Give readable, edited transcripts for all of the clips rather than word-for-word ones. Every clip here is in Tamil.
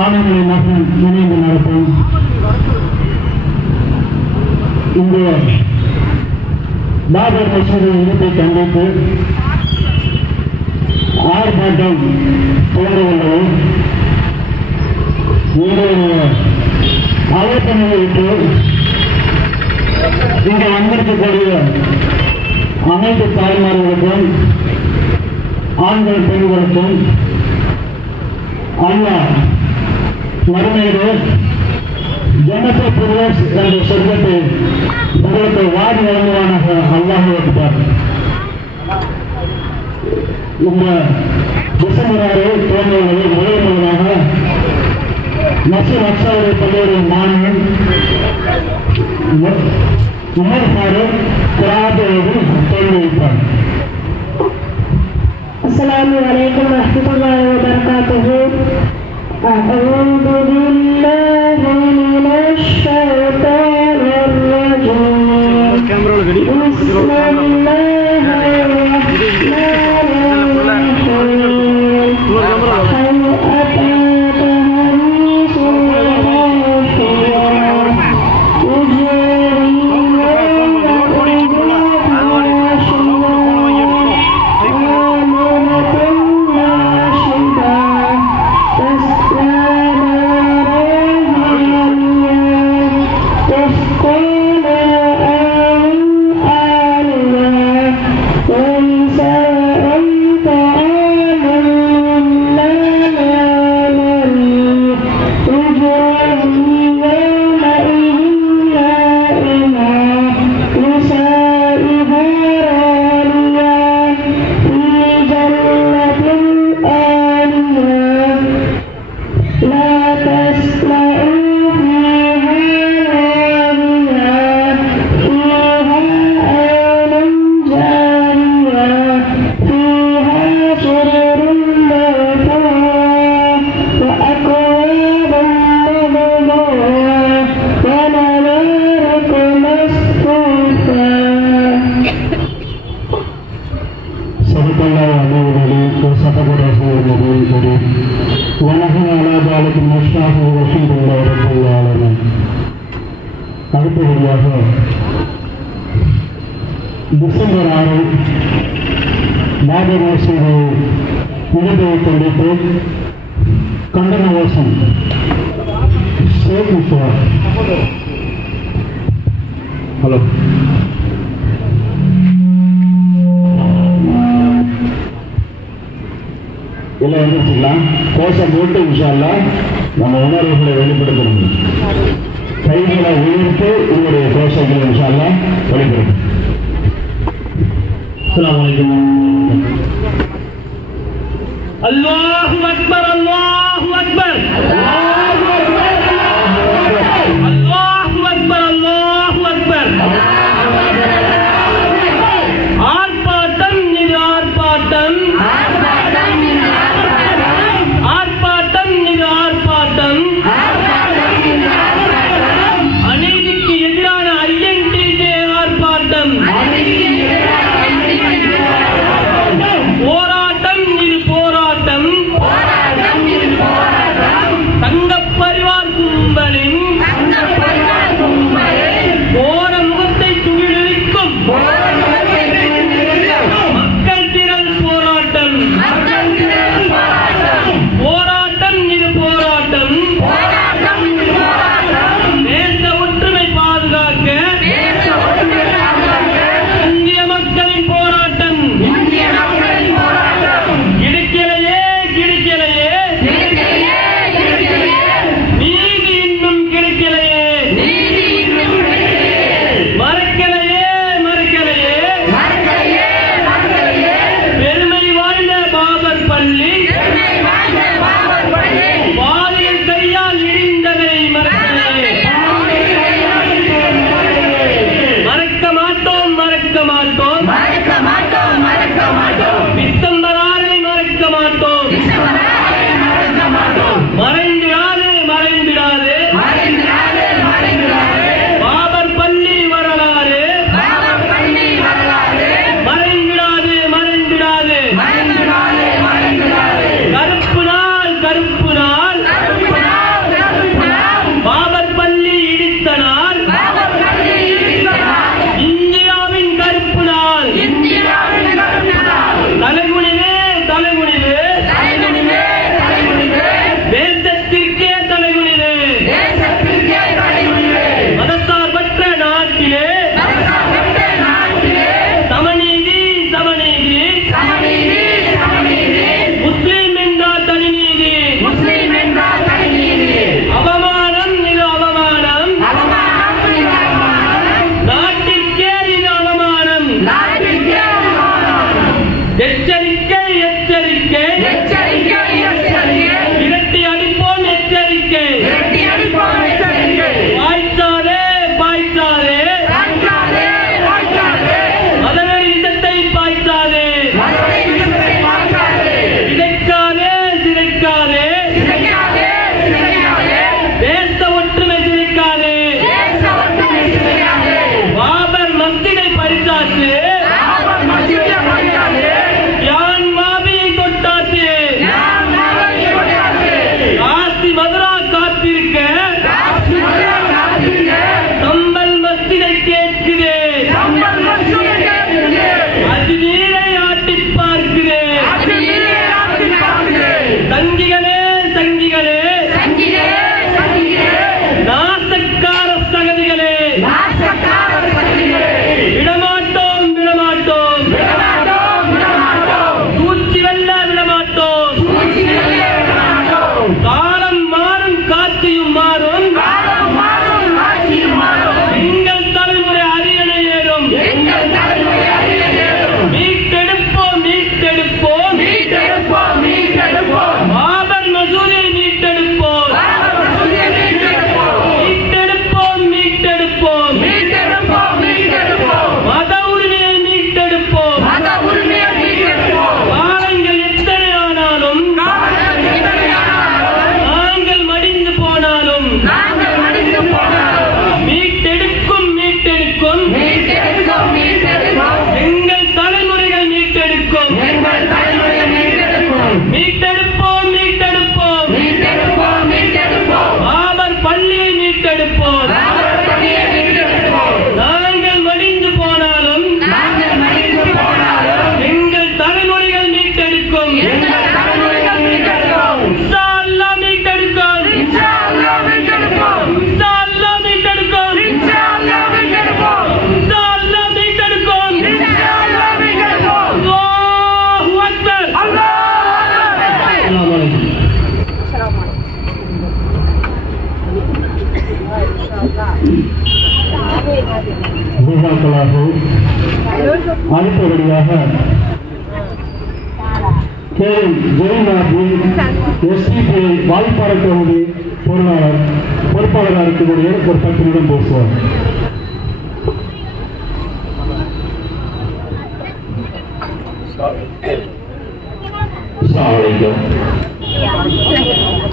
ஆணைகளை மக்கள் இணைந்து நடத்தும் இந்த பாபர் மசூதி இடிப்பை கண்டித்து ஆர்ப்பாட்டம் துவங்குகின்றது. உங்களுடைய அழைப்பினை விட்டு இங்கு வந்திருக்கக்கூடிய அனைத்து தாய்மார்களுக்கும் ஆண்கள் பெண்களுக்கும் அல்லாஹ் மறுமையிலே ஜன்னத்துல் ஃபிர்தௌஸ் என்ற சொர்க்கத்தை உங்களுக்கு வாரி வழங்குவானாக. அல்லாஹ் அக்பர். இந்த டிசம்பர் 6 துவங்குவதை முதலாக மசூத் அக்ஸாவுடைய பள்ளியுடைய மாணவன் உமர் ஃபாரூக் குராபோடு தோல்வி வைப்பார். அஸ்ஸலாமு அலைக்கும் வரஹ்மத்துல்லாஹி வபரகாத்துஹு. அஊது பில்லாஹி மினஷ் ஷைத்தானிர் ரஜீம். பிஸ்மில்லாஹிர் அடுத்தபடியாக டிசம்பர் 6 பாபர் மசூதி இடிப்பை கண்டித்து கண்டன கோஷம் ஹலோ எல்லாம் எழுந்திரிச்சுக்கலாம். கோஷம் போட்டு இன்ஷா அல்லாஹ் நம்ம உணர்வுகளை வெளிப்படுத்தணும். கைகளை உயர்த்து உங்களுடைய கோஷங்களை இன்ஷா அல்லாஹ் வெளிப்படுத்தும். அஸ்ஸலாமு அலைக்கும். அல்லாஹு அக்பர், அல்லாஹு அக்பர், அல்லாஹு அக்பர், அல்லாஹு அக்பர். ஆர்ப்பாட்டம் இது ஆர்ப்பாட்டம், ஆர்ப்பாட்டம் இது ஆர்ப்பாட்டம். அநீதிக்கு எதிரான INTJ ஆர்ப்பாட்டம். போராட்டம் இது போராட்டம். தங்கள் ஜிசாக்களாகவும் அடுத்தபடியாக ஜெயநாதன் எஸ்டிபி வாய்ப்பாளர் கமிட்டி பொறுப்பாளராக இருக்கக்கூடிய ஒரு 10 நிமிடம் பேசுவார்.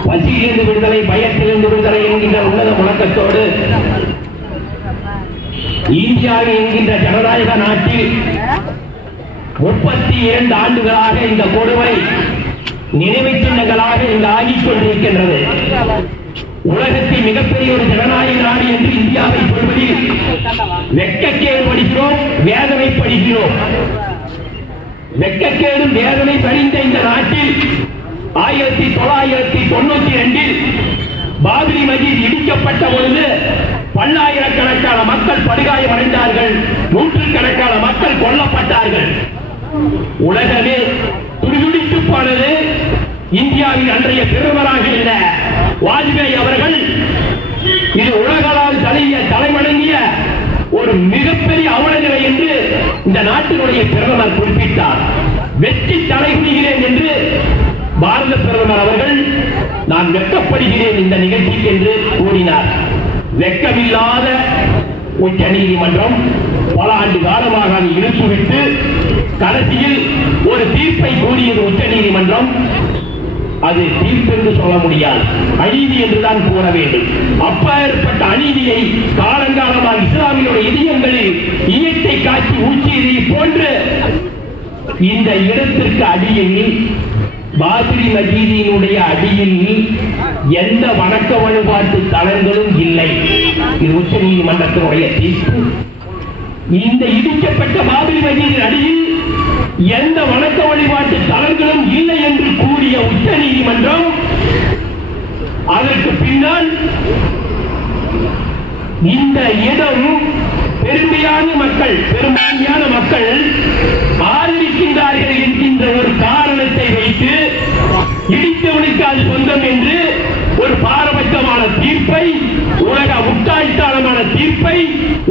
பசியிலிருந்து விடுதலை, பயத்திலிருந்து விடுதலை என்கின்ற உன்னத முழக்கத்தோடு இந்தியாவில் என்கின்ற ஜனநாயக நாட்டில் 32 ஆண்டுகளாக இந்த கொடுமை நினைவு சின்னங்களாக இங்கு ஆகிக் கொண்டிருக்கின்றது. உலகத்தில் மிகப்பெரிய ஒரு ஜனநாயக நாடு என்று இந்தியாவை சொல்வதில் வெட்கக்கேடு படுகிறோம், வேதனைப்படுகிறோம். வெட்கக்கேடும் வேதனை படிந்த இந்த நாட்டில் 1992 பாபரி மஸ்ஜித் இடிக்கப்பட்ட பொழுது பல்லாயிரக்கணக்கான மக்கள் படுகாயமடைந்தார்கள், நூற்றுக்கணக்கான மக்கள் கொல்லப்பட்டார்கள். உலகமே துடிதுடித்து போனது. இந்தியாவின் அன்றைய பிரதமராக இருந்த வாஜ்பாய் அவர்கள் இது உலகளால் தலைமடங்கிய ஒரு மிகப்பெரிய அவலநிலை என்று இந்த நாட்டினுடைய பிரதமர் குறிப்பிட்டார். வெற்றி தலைகுனிகிறேன் என்று பாரத பிரதமர் அவர்கள் நான் வெட்கப்படுகிறேன் இந்த நிகழ்ச்சிக்கு என்று கூறினார். வெட்கமில்லாத உச்ச நீதிமன்றம் பல ஆண்டு காலமாக அதை இழுத்துவிட்டு கடைசியில் ஒரு தீர்ப்பை கூறியது உச்ச நீதிமன்றம். அது தீர்ப்பு என்று சொல்ல முடியாது, அநீதி என்றுதான் கூற வேண்டும். அப்பேற்பட்ட அநீதியை காலங்காலமாக இஸ்லாமியுடைய இதயங்களில் ஈயத்தை காட்சி ஊற்றியதை போன்று இந்த இடத்திற்கு அடியில் பாபரி மஸ்ஜிதினுடைய அடியில் எந்த வணக்க வழிபாட்டு தலங்களும் இல்லை. இது உச்ச நீதிமன்றத்தினுடைய தீர்ப்பு. இந்த இடிக்கப்பட்ட பாபரி மஸ்ஜிதின் அடியில் எந்த வணக்க வழிபாட்டு தலங்களும் இல்லை என்று கூறிய உச்ச நீதிமன்றம் அதற்கு பின்னால் இந்த இடம் பெரும்பான்மையான மக்கள் ஆதரிக்கின்றார்கள் என்கின்ற ஒரு காரணத்தை வைத்து இடித்தவனுக்கு அது சொந்தம் என்று ஒரு பாரபட்சமான தீர்ப்பை, உலக முட்டாள்தனமான தீர்ப்பை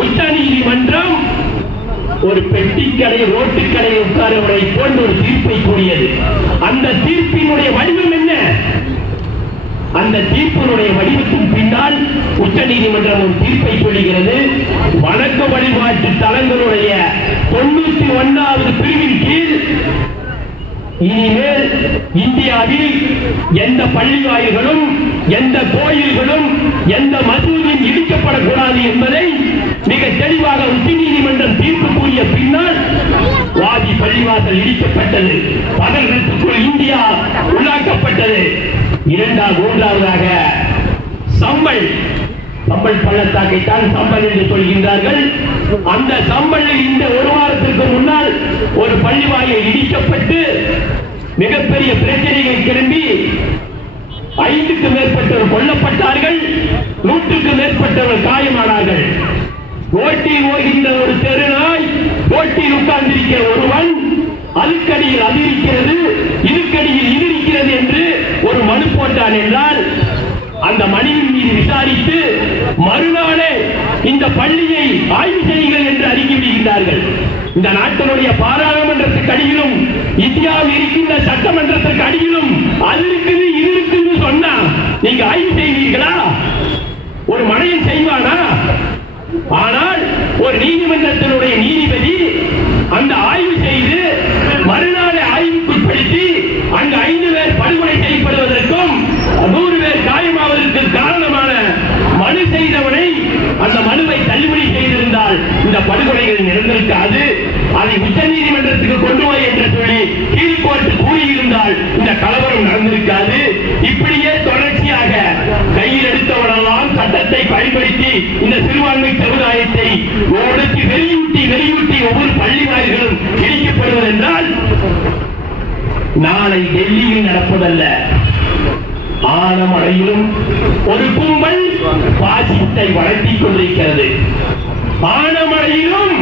உச்ச நீதிமன்றம் ஒரு பெட்டிக்கடை ரோட்டுக்கடையில் உட்காரவரை போன்ற ஒரு தீர்ப்பை கூறியது. அந்த தீர்ப்பினுடைய வடிவம் என்ன? அந்த தீர்ப்பினுடைய வடிவத்தின் பின்னால் உச்ச நீதிமன்றம் ஒரு தீர்ப்பை சொல்லுகிறது. வணக்க வழிபாட்டு தலங்களுடைய 91வது பிரிவின் கீழ் இனிமேல் இந்தியாவில் எந்த பள்ளி வாயில்களும், எந்த கோயில்களும், எந்த மசூதியும் இடிக்கப்படக்கூடாது என்பதை மிக தெளிவாக உச்ச நீதிமன்றம் தீர்ப்பு கூறிய பின்னால் வாதி பள்ளிவாசல் இடிக்கப்பட்டது. பதற்றத்துக்குள் இந்தியா உள்ளாக்கப்பட்டது. மூன்றாவதாக சம்பல் பள்ளத்தாக்கைத்தான் சம்பல் என்று சொல்கின்றார்கள். அந்த சம்பலில் இந்த ஒரு வாரத்திற்கு முன்னால் ஒரு பள்ளிவாயில் இடிக்கப்பட்டு மிகப்பெரிய பிரச்சனைகள் கிளம்பி 5க்கும் மேற்பட்டவர் கொல்லப்பட்டார்கள், 100க்கும் மேற்பட்டவர் காயமானார்கள். ரோட்டில் ஓகின்ற ஒரு தெருநாய், ரோட்டில் உட்கார்ந்திருக்கிற ஒருவன் அதுக்கடியில் அது இருக்கிறது, இதுக்கடியில் இது இருக்கிறது என்று ஒரு மனு போட்டான் என்றால் அந்த மனுவின் மீது விசாரித்து மறுநாளே இந்த பள்ளியை ஆய்வு செய்யுங்கள் என்று அறிக்கை விடுகின்றார்கள். இந்த நாட்டினுடைய பாராளுமன்றத்துக்கு அடியிலும் இந்தியாவில் இருக்கின்ற சட்டமன்றத்திற்கு அடியிலும் அது இருக்குது இது இருக்குது சொன்னா நீங்க ஆய்வு செய்வீர்களா? ஒரு மனிதன் செய்வானா? ஆனால் ஒரு நீதிமன்றத்தினுடைய நீதிபதி அந்த ஆய்வு செய்து மறுநாளை ஆய்வுக்குட்படுத்தி அங்கு 5 பேர் படுகொலை செய்யப்படுவதற்கும் 100 பேர் காயமாவதற்கு காரணமான மனு செய்தவனை அந்த மனுவை தள்ளுபடி செய்திருந்தால் இந்த படுகொலைகள் நடந்திருக்காது. அதை உச்ச நீதிமன்றத்துக்கு கொண்டு போய் என்று சொல்லி கீழ்கோர்ட்டு கூறியிருந்தால் இந்த கலவரம் நடந்திருக்காது. இப்படியே தொடர்ச்சியாக கையில் எடுத்தவரெல்லாம் சட்டத்தை பயன்படுத்தி இந்த சிறுபான்மை சமுதாயத்தை ஓடுத்தி வெளியூட்டி ஒவ்வொரு பள்ளி வாயில்களும் இடிக்கப்படுவதென்றால் நாளை டெல்லியில் நடப்பதல்ல, ஆனமலையிலும் ஒரு கும்பல் பாசிசத்தை வளர்த்திக் கொண்டிருக்கிறது. ஆனமலையிலும்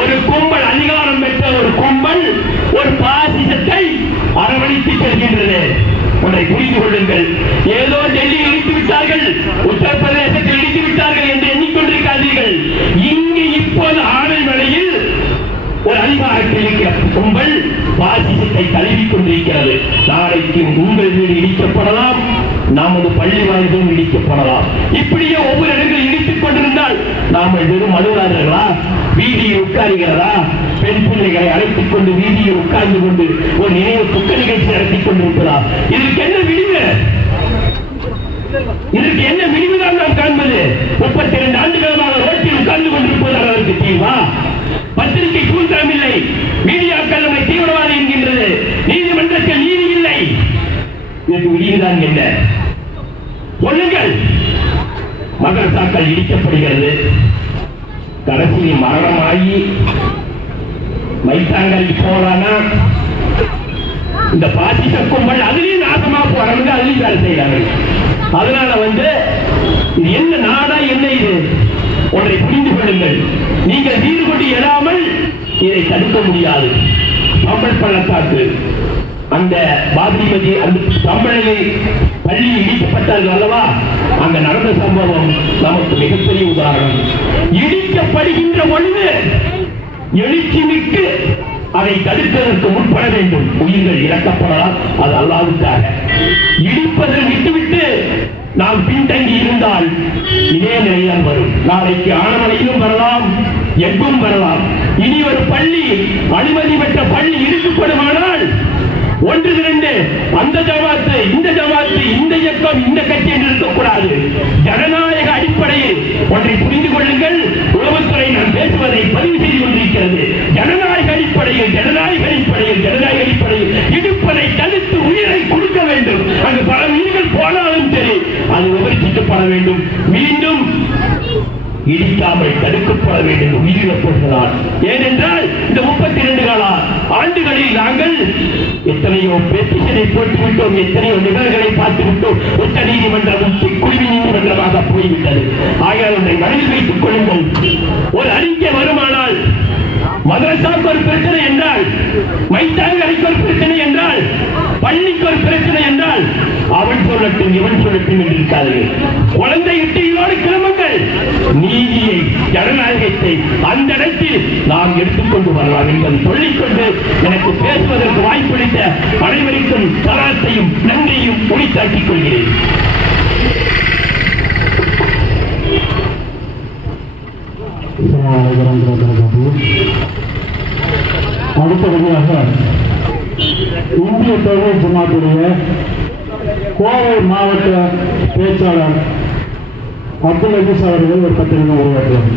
ஒரு கும்பல், அதிகாரம் பெற்ற ஒரு கும்பல் ஒரு பாசிசத்தை அரவணைத்து செல்கின்றது. ஒன்றை புரிந்து கொள்ளுங்கள். ஏதோ டெல்லியில் இடித்து விட்டார்கள், உத்தரப்பிரதேசத்தில் இடித்து விட்டார்கள் என்று எண்ணிக்கொண்டிருக்கிறார்கள். அதிகாரத்தில் இருக்கிற கும்பல் பாசிசத்தை தழுவிக் கொண்டிருக்கிறது. நாளைக்கு உங்கள் வீடு இடிக்கப்படலாம், நமது பள்ளி வாய்ப்பும் இடிக்கப்படலாம். இப்படியே ஒவ்வொரு இடங்களில் இடித்துக் கொண்டிருந்தால் நாமல் வெறும் அலுவலர்களா, வீதியில் உட்காருகிறதா, பெண் பிள்ளைகளை அழைத்துக் கொண்டு வீதியில் உட்கார்ந்து கொண்டு ஒரு நினைவு துக்க நிகழ்ச்சி நடத்திக் கொண்டிருக்கிறா? இதற்கு என்ன விடிவு? இதற்கு என்ன விடிவுதான் நாம் காண்பது? 32 ஆண்டுகளமாக ரோட்டில் உட்கார்ந்து கொண்டிருப்பதால் அதற்கு தீர்வா? பத்திரிகை சுதந்திரம் இல்லை, மீடியாக்கள் நம்மை தீவிரவாதி என்கின்றது, நீதிமன்றத்தில் நீதி இல்லை. இதற்கு விடிவுதான் என்ன? சொல்லுங்கள். மதரசாக்கள் இடிக்கப்படுகிறது, கடைசியில் மரணமாகி மைத்தாங்கல் போறானா இந்த பாசிச கும்பல் அதுலயும் நாசமா போறாங்க, அதுலயும் வேலை செய்யறாங்க. அதனால இது என்ன நாடா, என்ன இது? ஒன்றை புரிந்து கொள்ளுங்கள். நீங்கள் வீடு கொண்டு எழாமல் இதை தடுக்க முடியாது. பம்பல் பள்ளத்தாக்கு அந்த பாதிமதி அந்த சம்பளையில் பள்ளி இடிக்கப்பட்டார்கள் அல்லவா, அங்க நடந்த சம்பவம் நமக்கு மிகப்பெரிய உதாரணம். இடிக்கப்படுகின்ற பொழுது எழுச்சி மிக்கு அதை தடுப்பதற்கு முற்பட வேண்டும். உயிர்கள் இழக்கப்படலாம், அது அல்லாஹ்வுக்காக. இடிப்பதை விட்டுவிட்டு நாம் பின்தங்கி இருந்தால் இதே நிலையில் வரும். நாளைக்கு ஆனமலையிலும் வரலாம், எங்கும் வரலாம். இனி ஒரு பள்ளி, அனுமதி பெற்ற பள்ளி இடிக்கப்படுமானால் 1-2 அந்த ஜமாத்து, இந்த ஜமாத்து, இந்த இயக்கம், இந்த கட்சி என்று இருக்கக்கூடாது. ஜனநாயக அடிப்படையில் ஒன்றை புரிந்து கொள்ளுங்கள். உளவுத்துறை நான் பேசுவதை பதிவு செய்து கொண்டிருக்கிறது. ஜனநாயக அடிப்படையில் இடிப்பதை தடுத்து உயிரை கொடுக்க வேண்டும். அங்கு பல உயிர்கள் போனாலும் சரி அது விமர்சிக்கப்பட வேண்டும். மீண்டும் இடிக்காமல் தடுக்கப்பட வேண்டும் உயிரிழப்புகிறார். ஏனென்றால் இந்த 32 ஆண்டுகளில் நாங்கள் எத்தனையோ பெட்டிஷனை போட்டுவிட்டோம், எத்தனையோ நிகழ்வுகளை பார்த்துவிட்டோம். உச்ச நீதிமன்றம் குழுவி நீதிமன்றமாக போய்விட்டது. ஆகிய ஒன்றை மனதில் வைத்துக் கொள்ளுங்கள். ஒரு அறிக்கை வருமானால் மதரசாவுக்கு ஒரு பிரச்சனை என்றால், மைத்தாங்கலைக்கு ஒரு பிரச்சனை என்றால், பள்ளிக்கு ஒரு பிரச்சனை என்றால் அவன் சொல்லட்டும் இவன் சொல்லட்டும் என்று இருக்காது. குழந்தை இட்டியோடு கிளம்புங்கள். நீதியை, ஜனநாயகத்தை அந்த இடத்தில் நாம் எடுத்துக்கொண்டு வரலாம் என்பதை சொல்லிக்கொண்டு எனக்கு பேசுவதற்கு வாய்ப்பளித்த அனைவருக்கும் தராத்தையும் நன்றியும் உரித்தாக்கிக் கொள்கிறேன். அடுத்தபடியாக இந்திய தௌஹீத் ஜமாத்துடைய கோவை மாவட்ட பேச்சாளர் அப்துல் அஜீஸ் அவர்கள் ஒரு பத்திரிகை உருவாக்குவார்.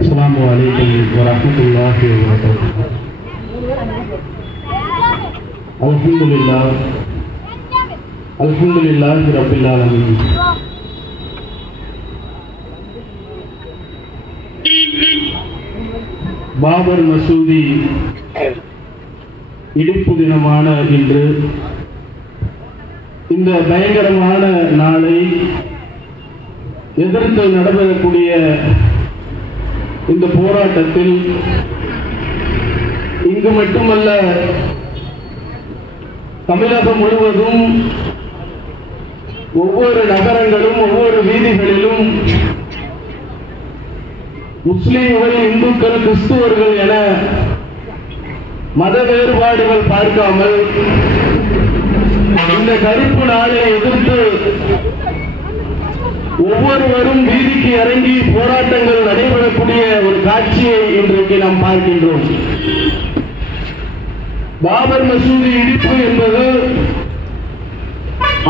அஸ்ஸலாமு அலைக்கும் வரஹ்மத்துல்லாஹி வபரகாத்துஹு. அல்ஹம்துலில்லாஹி ரப்பில் ஆலமீன். பாபர் மசூதி இடிப்பு தினமான இன்று இந்த பயங்கரமான நாளை எதிர்த்து நடைபெறக்கூடிய இந்த போராட்டத்தில் இங்கு மட்டுமல்ல தமிழகம் முழுவதும் ஒவ்வொரு நகரங்களும் ஒவ்வொரு வீதிகளிலும் முஸ்லிம்கள், இந்துக்கள், கிறிஸ்துவர்கள் என மத வேறுபாடுகள் பார்க்காமல் இந்த கருப்பு நாளை எதிர்த்து ஒவ்வொருவரும் வீதிக்கு இறங்கி போராட்டங்கள் நடைபெறக்கூடிய ஒரு காட்சியை இன்றைக்கு நாம் பார்க்கின்றோம். பாபர் மசூதி இடிப்பு என்பது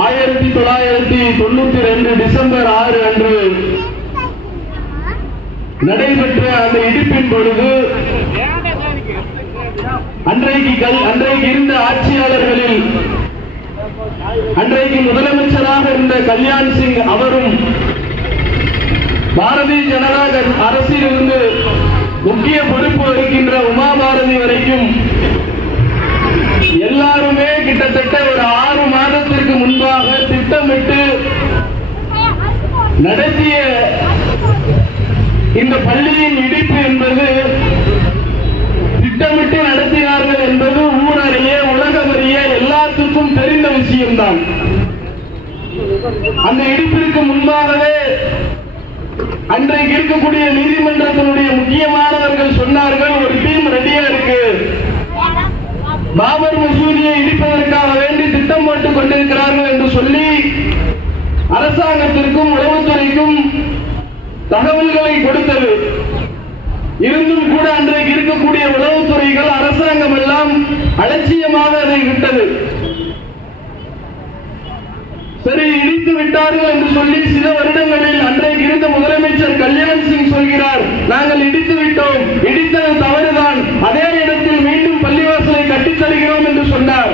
1992 டிசம்பர் 6 அன்று நடைபெற்ற அந்த இடிப்பின் பொழுது அன்றைக்கு இருந்த ஆட்சியாளர்களில் அன்றைக்கு முதலமைச்சராக இருந்த கல்யாண் சிங் அவரும் பாரதிய ஜனதா அரசிலிருந்து முக்கிய பொறுப்பு வகிக்கின்ற உமா பாரதி வரைக்கும் எல்லாருமே கிட்டத்தட்ட ஒரு 6 மாதத்திற்கு முன்பாக திட்டமிட்டு நடத்திய இந்த பள்ளியின் இடிப்பு என்பது திட்டமிட்டு நடத்தினார்கள் என்பது ஊரறிய உலகமறிய எல்லாத்துக்கும் தெரிந்த விஷயம்தான். அந்த இடிப்பிற்கு முன்பாகவே அன்றைக்கு இருக்கக்கூடிய நீதிமன்றத்தினுடைய முக்கியமானவர்கள் சொன்னார்கள், ஒரு டீம் ரெடியா இருக்கு, பாபர் மசூதியை இடிப்பதற்காக வேண்டி திட்டம் போட்டுக் கொண்டிருக்கிறார்கள் என்று சொல்லி அரசாங்கத்திற்கும் உளவுத்துறைக்கும் தகவல்களை கொடுத்தது. இருந்தும் கூட அன்றைக்கு இருக்கக்கூடிய உளவுத்துறைகள், அரசாங்கம் எல்லாம் அலட்சியமாக அதை விட்டது. சரி, இடித்து விட்டார்கள் என்று சொல்லி சில வருடங்களில் அன்றைக்கு இருந்த முதலமைச்சர் கல்யாண் சிங் சொல்கிறார், நாங்கள் இடித்து விட்டோம், இடித்தது தவறுதான், அதே இடத்தில் மீண்டும் பள்ளிவாசலை கட்டித் தருகிறோம் என்று சொன்னார்.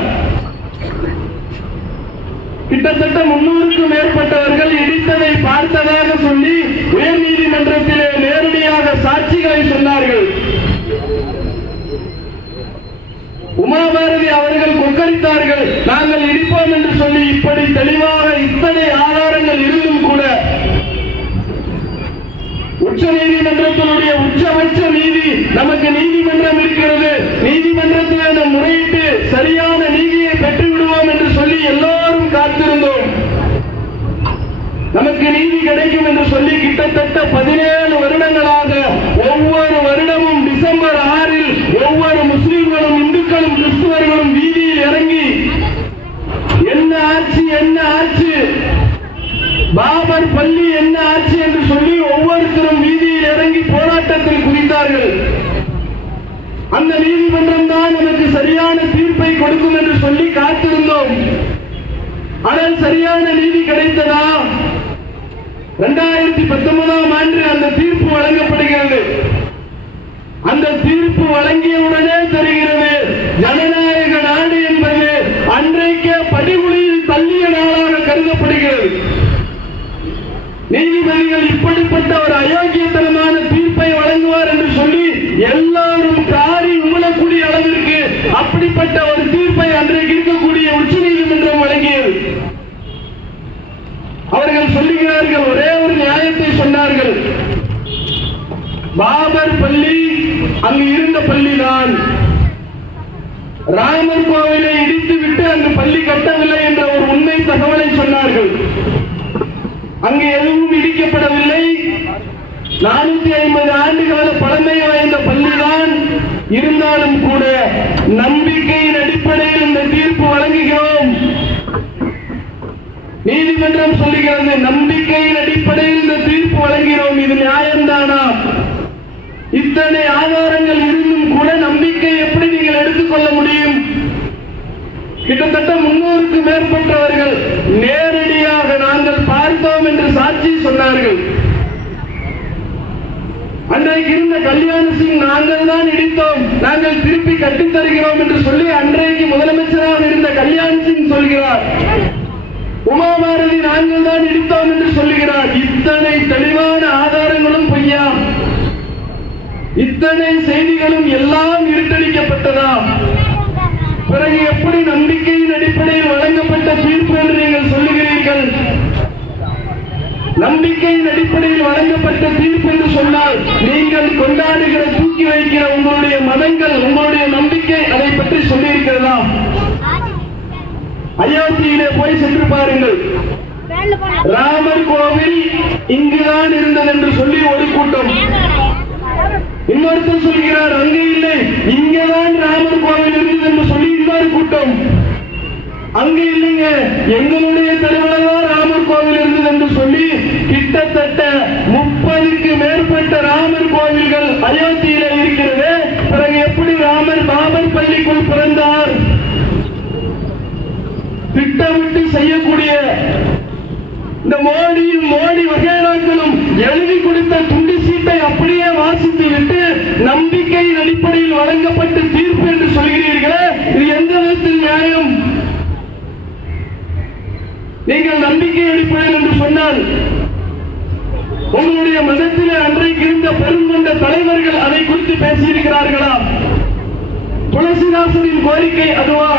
கிட்டத்தட்ட 300க்கும் மேற்பட்டவர்கள் இடித்ததை பார்த்ததாக சொல்லி உயர் நீதிமன்றத்திலே நேரடியாக சாட்சிகளை சொன்னார்கள். உமாபாரதி அவர்கள் கொக்கரித்தார்கள், நாங்கள் இடிப்போம் என்று சொல்லி. இப்படி தெளிவாக இத்தனை ஆதாரங்கள் இருந்தும் கூட உச்ச நீதிமன்றத்தினுடைய உச்சபட்ச நீதி, நமக்கு நீதிமன்றம் இருக்கிறது, நீதிமன்றத்தில் நாம் முறையிட்டு சரியான நீதியை பெற்றுவிடுவோம் என்று சொல்லி எல்லோரும் காத்திருந்தோம். நமக்கு நீதி கிடைக்கும் என்று சொல்லி கிட்டத்தட்ட 17 வருடங்களாக ஒவ்வொரு வருடமும் டிசம்பர் 6 ஒவ்வொரு முஸ்லிம்களும், இந்துக்களும், கிறிஸ்துவர்களும் வீதியில் இறங்கி என்ன ஆட்சி, என்ன ஆட்சி, பாபர் பள்ளி என்ன ஆட்சி என்று சொல்லி ஒவ்வொருத்தரும் வீதியில் இறங்கி போராட்டத்தில் குறித்தார்கள். அந்த நீதிமன்றம் தான் நமக்கு சரியான தீர்ப்பை கொடுக்கும் என்று சொல்லி காத்திருந்தோம். ஆனால் சரியான நீதி கிடைத்ததா? 2019ஆம் ஆண்டு அந்த தீர்ப்பு வழங்கப்படுகிறது. அந்த தீர்ப்பு வழங்கியவுடனே தெரிகிறது, ஜனநாயக நாடு என்பது அன்றைக்கே படிகுழியில் தள்ளிய நாளாக கருதப்படுகிறது. நீதிபதிகள் இப்படிப்பட்ட ஒரு அயோக்கியத்தனமான தீர்ப்பை வழங்குவார் என்று சொல்லி எல்லாரும் காரி உமிழக்கூடிய அளவிற்கு அப்படிப்பட்ட ஒரு தீர்ப்பை அன்றைக்கு இருக்கக்கூடிய உச்ச நீதிமன்றம் வழங்கியது. அவர்கள் சொல்லுகிறார்கள், ஒரே ஒரு நியாயத்தை சொன்னார்கள், பாபர் பள்ளி அங்கு இருந்த பள்ளிதான், ராமர் கோவிலை இடித்துவிட்டு அங்கு பள்ளி கட்டவில்லை என்ற ஒரு உண்மை தகவலை சொன்னார்கள். அங்கு எதுவும் இடிக்கப்படவில்லை, 450 ஆண்டுகால பழமை வாய்ந்த பள்ளிதான். இருந்தாலும் கூட நம்பிக்கையின் அடிப்படையில் இந்த தீர்ப்பு வழங்குகிறோம். நீதிமன்றம் சொல்லுகிறது, நம்பிக்கையின் அடிப்படையில் இந்த தீர்ப்பு வழங்குகிறோம். இது நியாயம்தானா? இத்தனை ஆதாரங்கள் இருந்தும் கூட நம்பிக்கை எப்படி நீங்கள் எடுத்துக்கொள்ள முடியும்? கிட்டத்தட்ட 300க்கும் மேற்பட்டவர்கள் நேரடியாக நாங்கள் பார்த்தோம் என்று சாட்சி சொன்னார்கள். அன்றைக்கு இருந்த கல்யாண் சிங், நாங்கள் தான் இடித்தோம், நாங்கள் திருப்பி கட்டித் தருகிறோம் என்று சொல்லி அன்றைக்கு முதலமைச்சராக இருந்த கல்யாண் சிங் சொல்கிறார். உமாபாரதி நாங்கள் தான் இடித்தோம் என்று சொல்லுகிறார். இத்தனை தெளிவான ஆதாரங்களும் பொய்யா? இத்தனை செய்திகளும் எல்லாம் இருட்டடிக்கப்பட்டதா? பிறகு எப்படி நம்பிக்கையின் அடிப்படையில் வழங்கப்பட்ட தீர்ப்பு என்று நீங்கள் சொல்லுகிறீர்கள்? நம்பிக்கையின் அடிப்படையில் வழங்கப்பட்ட தீர்ப்பு என்று சொன்னால் நீங்கள் கொண்டாடுகிற, தூக்கி வைக்கிற உங்களுடைய மதங்கள், உங்களுடைய நம்பிக்கை அதை பற்றி சொல்லியிருக்கிறதா? அயோத்தியிலே போய் சென்று பாருங்கள். ராமர் கோவில் இங்குதான் இருந்தது என்று சொல்லி ஒரு கூட்டம், இன்னொருத்தர் சொல்கிறார் அங்கே இல்லை, இங்கேதான் ராமர் கோவில் இருந்தது என்று சொல்லி இன்னொரு கூட்டம். அங்கே இல்லைங்க, எங்களுடைய தெருவில்தான் ராமர் கோவில் இருந்தது என்று சொல்லி கிட்டத்தட்ட 30க்கு மேற்பட்ட ராமர் கோவில்கள் அயோத்தியில இருக்கிறது. பிறகு எப்படி ராமர் பாபர் பள்ளிக்குள் பிறந்தார்? திட்டமிட்டு செய்யக்கூடிய இந்த மோடியும் மோடி வகைராக்களும் எழுதி கொடுத்த துண்டு சீட்டை அப்படியே வாசித்து விட்டு நம்பிக்கையின் அடிப்படையில் வழங்கப்பட்ட தீர்ப்பு என்று சொல்கிறீர்களே, இது எந்த விதத்தில் நியாயம்? நீங்கள் நம்பிக்கை அடிப்படையில் என்று சொன்னால் உங்களுடைய மதத்திலே அன்றைக்கு இருந்த பெருங்கொண்ட தலைவர்கள் அதை குறித்து பேசியிருக்கிறார்களா? துளசிதாசனின் கோரிக்கை அதுவா?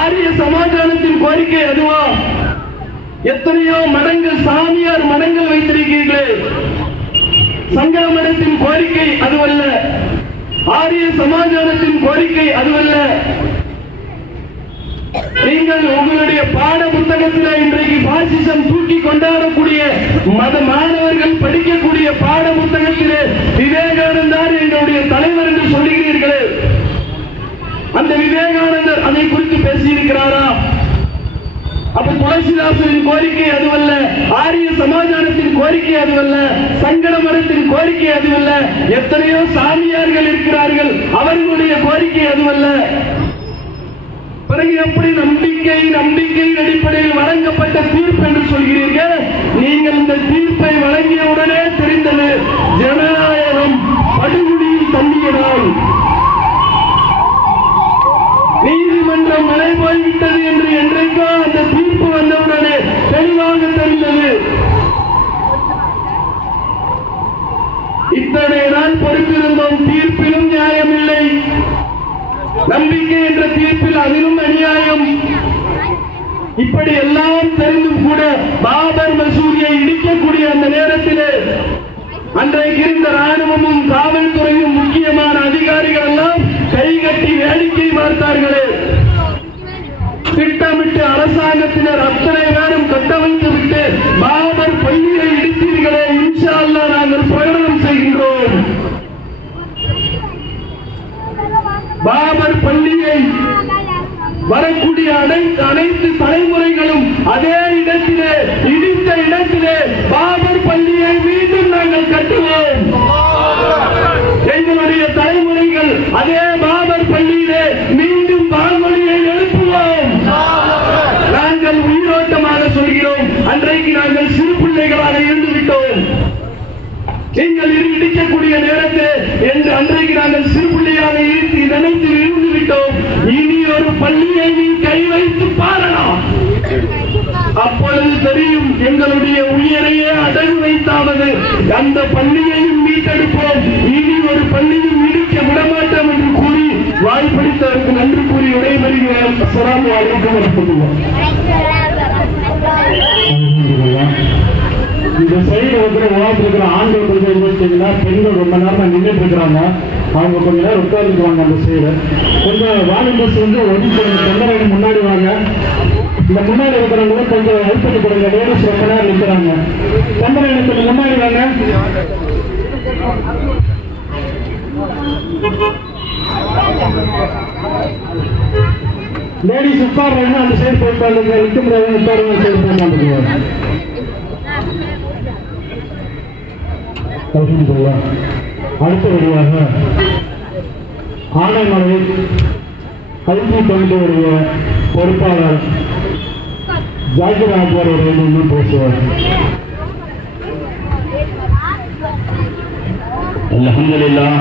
ஆரிய சமாதானத்தின் கோரிக்கை அதுவா? எத்தனையோ மடங்கள், சாமியார் மடங்கள் வைத்திருக்கிறீர்களே, சங்கர மடத்தின் கோரிக்கை அதுவல்ல, ஆரிய சமாதானத்தின் கோரிக்கை அதுவல்ல. நீங்கள் உங்களுடைய பாட புத்தகத்தில் இன்றைக்கு பாசிசம் தூக்கி கொண்டாடக்கூடிய மத மாணவர்கள் படிக்கக்கூடிய பாட புத்தகத்திலே விவேகானந்தர் எங்களுடைய தலைவர் என்று சொல்லுகிறீர்களே, அந்த விவேகானந்தர் அதை குறித்து பேசியிருக்கிறாரா? அப்ப துளசிதாசனின் கோரிக்கை அதுவல்ல, ஆரிய சமாஜானத்தின் கோரிக்கை அதுவல்ல, சங்கட மரத்தின் கோரிக்கை அதுவல்ல, எத்தனையோ சாமியார்கள் இருக்கிறார்கள், அவர்களுடைய கோரிக்கை அதுவல்ல. பிறகு எப்படி நம்பிக்கையின் அடிப்படையில் வழங்கப்பட்ட தீர்ப்பு என்று சொல்கிறீர்கள்? நீங்கள் இந்த தீர்ப்பை வழங்கியவுடனே தெரிந்தது ஜனநாயகம் படுகொலியில் தள்ளியதால், நீதிமன்றம் மழை போய்விட்டது என்று என்றைக்கோ அந்த தீர்ப்பு வந்தவுடனே தெளிவாக தெரிந்தது. இத்தனை நாள் பொறுத்திருந்தோம், தீர்ப்பிலும் நியாயமில்லை, நம்பிக்கை என்ற தீர்ப்பில் அதிலும் அநியாயம். இப்படி எல்லாம் தெரிந்தும் கூட பாபர் மசூதியை இடிக்கக்கூடிய அந்த நேரத்திலே அன்றைக்கு இருந்த ராணுவமும் காவல்துறையும் முக்கியமான அதிகாரிகள் எல்லாம் கைகட்டி வேடிக்கை பார்த்தார்களே. திட்டமிட்டு அரசாங்கத்தினர் அத்தனை பேரும் கட்டமைத்து விட்டு பாபர் பள்ளியை இடித்தீர்களே, இன்ஷா அல்லாஹ் நாங்கள் பிரகடனம் செய்கின்றோம். பாபர் பள்ளியை வரக்கூடிய அனைத்து தலைமுறைகளும் அதே இடத்திலே, இடித்த இடத்திலே பாபர் பள்ளியை மீண்டும் நாங்கள் கட்டுவோம். எங்களுடைய தலைமுறைகள் அதே பாபர் பள்ளியிலே மீண்டும் பால்மொழியை எழுப்புவோம். நாங்கள் உயிரோட்டமாக சொல்கிறோம், அன்றைக்கு நாங்கள் சிறு பிள்ளைகளாக இருந்து விட்டோம். நீங்கள் இடிக்கக்கூடிய நேரத்தில் என்று அன்றைக்கு நாங்கள் சிறு பிள்ளையாக நினைத்து இருந்து விட்டோம். இனி ஒரு பள்ளியை நீ கை வைத்து பாரலாம், அப்பொழுது தெரியும் எங்களுடைய உயிரையே அடகு வைத்தாவது அந்த பள்ளியையும் மீட்டெடுப்போம், இனி ஒரு பள்ளியும் இடிக்க விடமாட்டோம் என்று கூறி வாய்ப்பளித்தவருக்கு நன்றி கூறி விடைபெறுகிறேன். அஸ்ஸலாமு அலைக்கும் வரஹ்மத்துல்லாஹ். இந்த சைடு இருக்கிற உலகத்தில் இருக்கிற ஆண்கள் கொஞ்சம் இருந்துச்சுன்னா பெண்கள் ரொம்ப நேரம் நின்றுட்டு இருக்கிறாங்க, அவங்க கொஞ்ச நேரம் உட்கார்ந்துக்குவாங்க. அந்த சைடு கொஞ்சம் வாலிபர்ஸ் ஒதுக்கி தொண்டரை முன்னாடி வாங்க. இந்த முன்னாடி இருக்கிறவங்க கொஞ்சம் ஹெல்ப் கொடுங்க. லேடிஸ் ரொம்ப நேரம் நிற்கிறாங்க. தொண்டரை கொஞ்சம் முன்னாடி வாங்க. லேடிஸ் உட்கார்றாங்க, அந்த சைடு போயிட்டு நிற்க முடியாது, உட்காருங்க, சைடு போயிட்டு. அடுத்தபடியாக ஆனைமலை கல்வி கமிட்டியுடைய பொறுப்பாளர் ஜாகிர் ஆஜர் அவர்கள் இன்னும் பேசுவார். அல்ஹம்துலில்லாஹ்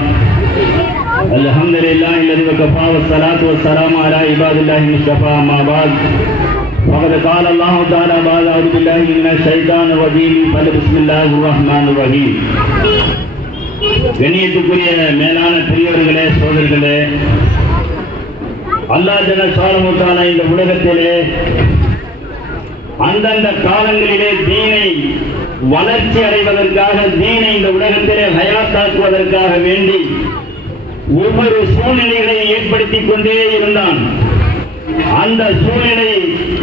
அல்ஹம்துலில்லாஹ் அல்லதி வகஃபா வஸ்ஸலாத்து வஸ்ஸலாமு அலா இபாதில்லாஹி முஸ்தஃபா அம்மா பஅத். فقد قال الله تعالى بعد أعوذ بالله من الشيطان الرجيم بسم الله الرحمن الرحيم. கண்ணியத்துக்குரிய மேலான பெரியவர்களே, சோதர்களே, அல்லாஹ் ஜல்ல ஷானஹு தஆலா இந்த உலகத்திலே அந்தந்த காலங்களிலே தீனை வளர்ச்சி அடைவதற்காக, தீனை இந்த உலகத்திலே ஹயாத்தாக்குவதற்காக வேண்டி ஒவ்வொரு சூழ்நிலைகளை ஏற்படுத்திக் கொண்டே இருந்தான். அந்த சூழ்நிலை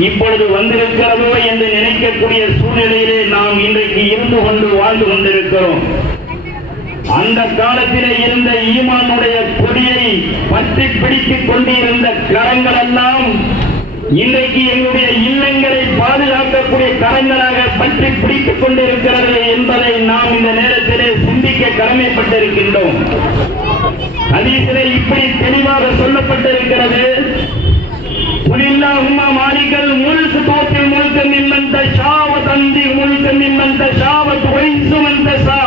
இப்பொழுது வந்திருக்கிறதோ என்று நினைக்கக்கூடிய சூழ்நிலையிலே நாம் இன்றைக்கு இருந்து கொண்டு வாழ்ந்து கொண்டிருக்கிறோம். அந்த காலத்திலே இருந்த ஈமானுடைய கொடியை பற்றி பிடித்துக் கொண்டிருந்த கரங்கள் எல்லாம் இன்றைக்கு எங்களுடைய இல்லங்களை பாதுகாக்கக்கூடிய கரங்களாக பற்றி பிடித்துக் கொண்டிருக்கிறது என்பதை நாம் இந்த நேரத்திலே சிந்திக்க கடமைப்பட்டிருக்கின்றோம். ஹதீஸிலே இப்படி தெளிவாக சொல்லப்பட்டிருக்கிறது. குலில்லாஹும்ம மாலிகல் முல்க் தூத்தில் முல்க மிம்மன் தஷா வ தன்தி முல்க மிம்மன் தஷா வ துஇஸ்ஸு மன் தஷா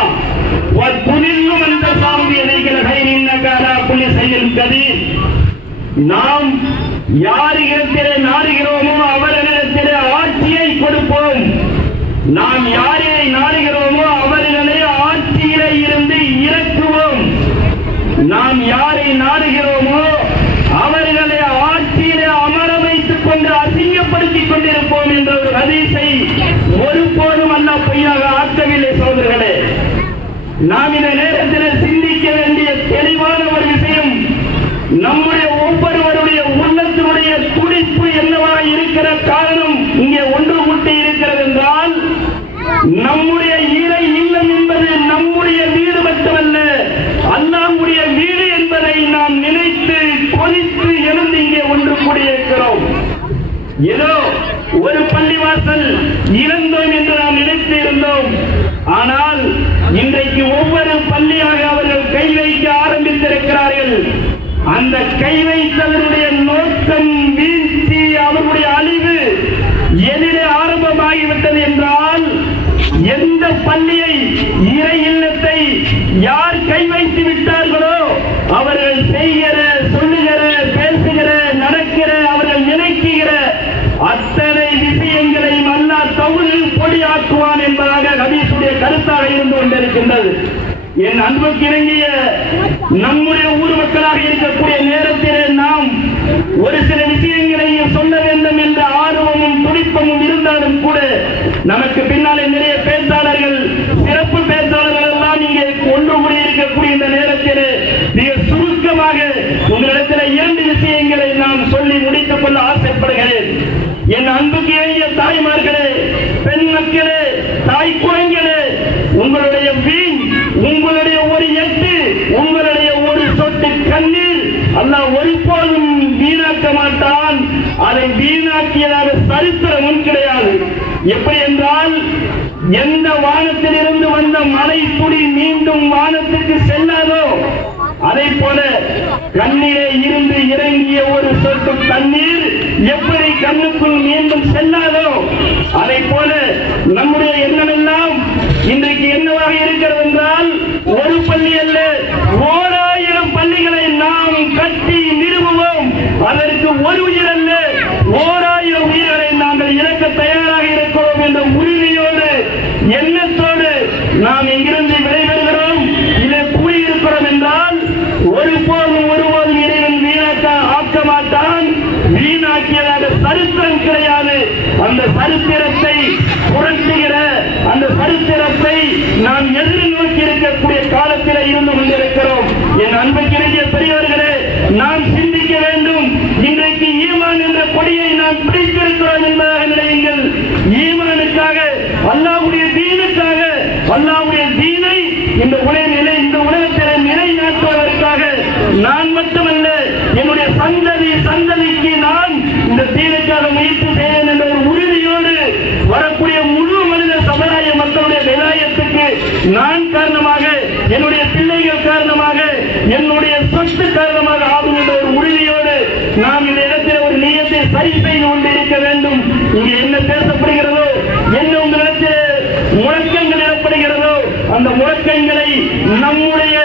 வ துதில்லு மன் தஷா பியதிகல் கைர் இன்னக அலா குல்லி ஷைஇன் கதீர். நாம் யாரிடத்திலே நாடுகிறோமோ அவர்களிடத்திலே ஆட்சியை கொடுப்போம். நாம் யாரை நாடுகிறோமோ அவர்களை ஆட்சியிலே இருந்து இறக்குவோம். நாம் யாரை நாடுகிறோமோ அவர்களை ஆட்சியிலே அமர வைத்துக் கொண்டு அசிங்கப்படுத்திக் கொண்டிருப்போம் என்ற ஒரு ஹதீஸை ஒருபோதும் அல்லாஹ் பொய்யாக ஆக்கவில்லை. சகோதரர்களே, நாம் இந்த நேரத்தில் சிந்திக்க வேண்டிய தெளிவான ஒரு விஷயம், நம்முடைய ஒவ்வொருவருடைய உள்ளத்தினுடைய துடிப்பு என்ன இருக்கிற காரணம் இங்கே ஒன்று கூட்டி இருக்கிறது என்றால், நம்முடைய இறை இல்லம் என்பது நம்முடைய வீடு மட்டுமல்ல, அல்லாஹ்வுடைய வீடு என்பதை நாம் நினைத்து கொதித்து எழுந்து இங்கே ஒன்று கூடியிருக்கிறோம். ஏதோ ஒரு பள்ளிவாசல் இழந்தோம் என்று நாம் நினைத்து இருந்தோம். ஆனால் இன்றைக்கு ஒவ்வொரு பள்ளியாக அவர்கள் கை வைக்க ஆரம்பித்திருக்கிறார்கள். அந்த கை வைத்தவருடைய நோக்கம் வீழ்ச்சி, அவருடைய அழிவு எதிரே ஆரம்பமாகிவிட்டது என்றால், எந்த பள்ளியை இறை இல்லத்தை யார் கை வைத்து விட்டார்களோ அவர்கள் செய்கிற, சொல்லுகிற, பேசுகிற, நடக்கிற, அவர்கள் நினைக்கிற அத்தனை விஷயங்களையும் அல்லாஹ் தவுள் பொடியாக்குவான் என்பதாக ஹதீஸுடைய கருத்தாக இருந்து கொண்டிருக்கின்றது. என் அன்புக்கு இறங்கிய நம்முடைய ஊர் மக்களாக இருக்கக்கூடிய நேரத்திலே நாம் ஒரு சில விஷயங்களையும் சொல்ல வேண்டும் என்ற ஆர்வமும் துடிப்பமும் இருந்தாலும் கூட, நமக்கு பின்னாலே நிறைய பேச்சாளர்கள், சிறப்பு பேச்சாளர்கள் எல்லாம் இங்கே ஒன்று கூடியிருக்கக்கூடிய இந்த நேரத்திலே மிக சுருக்கமாக உங்களிடத்தில் 2 விஷயங்களை நான் சொல்லி முடித்துக் கொள்ள ஆசைப்படுகிறேன். என் அன்புக்கு இறங்கிய தாய்மார்களே, பெண் மக்களே, தாய் குழந்தைகளே, உங்களுடைய வீண், உங்களுடைய ஒரு எட்டு, உங்களுடைய ஒரு சொட்டு கண்ணீர் அல்லாஹ் ஒருபோதும் வீணாக்க மாட்டான். அதை வீணாக்கியதாக சரித்திரமும் கிடையாது. எப்படி என்றால், எந்த வானத்திலிருந்து வந்த மழை துளி மீண்டும் வானத்துக்கு செல்லாதோ, அதை போல கண்ணிலே இருந்து இறங்கிய ஒரு சொட்டு தண்ணீர் எப்படி கண்ணுக்குள் மீண்டும் செல்லாதோ, அதை போல நம்முடைய எண்ணமெல்லாம் இன்றைக்கு என்னவாக இருக்கிறது என்றால், ஒரு பள்ளி அல்ல, 1000 பள்ளிகளை நாம் கட்டி நிறுவுவோம். அதற்கு ஒரு உயிர் அல்ல, 1000 உயிர்களை நாங்கள் இழக்க தயாராக இருக்கிறோம் என்ற உறுதியோடு, எண்ணத்தோடு நாம் இங்கிருந்து விடைபெறுகிறோம். இதை கூறியிருக்கிறோம் என்றால், ஒருபோதும் இறைவன் வீணாக்க ஆக்க மாட்டான். வீணாக்கியதாக சரித்திரம் கிடையாது. அந்த சரித்திரத்தை புரட்டுகிற, அந்த சரித்திரத்தை நாம் எதிர்நோக்கி இருக்கக்கூடிய காலத்தில் இருந்து கொண்டிருக்கிறோம். என் அன்புக்கிறைய பெரியவர்களே, நாம் சிந்திக்க வேண்டும். இன்றைக்கு ஈமான் என்ற கொடியை நாம் பிடித்திருக்கிறோம் என்பதாக நினையுங்கள். ஈமானுக்காக, அல்லாஹ்வுடைய தீனுக்காக, அல்லாஹ்வுடைய தீனை இந்த உலகத்திலே நிலைநாட்டுவதற்காக நான் மட்டுமல்ல, என்னுடைய சந்ததிக்கு நான் இந்த தீனுக்காக முயற்சி செய்வேன் என்ற ஒரு உறுதியோடு வரக்கூடிய முழு மனித சமுதாய மக்களுடைய விலாயத்துக்கு நான் காரணமாக, என்னுடைய பிள்ளைகள் காரணமாக, என்னுடைய சொத்து காரணமாக ஆகும் என்ற ஒரு உறுதியோடு நாம் இந்த இடத்தில் ஒரு நியத்தை சரி செய்து கொண்டிருக்க வேண்டும். இங்கே என்ன பேசப்படுகிறதோ, என்ன உங்களிடத்தில் முழக்கங்கள் இடப்படுகிறதோ, அந்த முழக்கங்களை நம்முடைய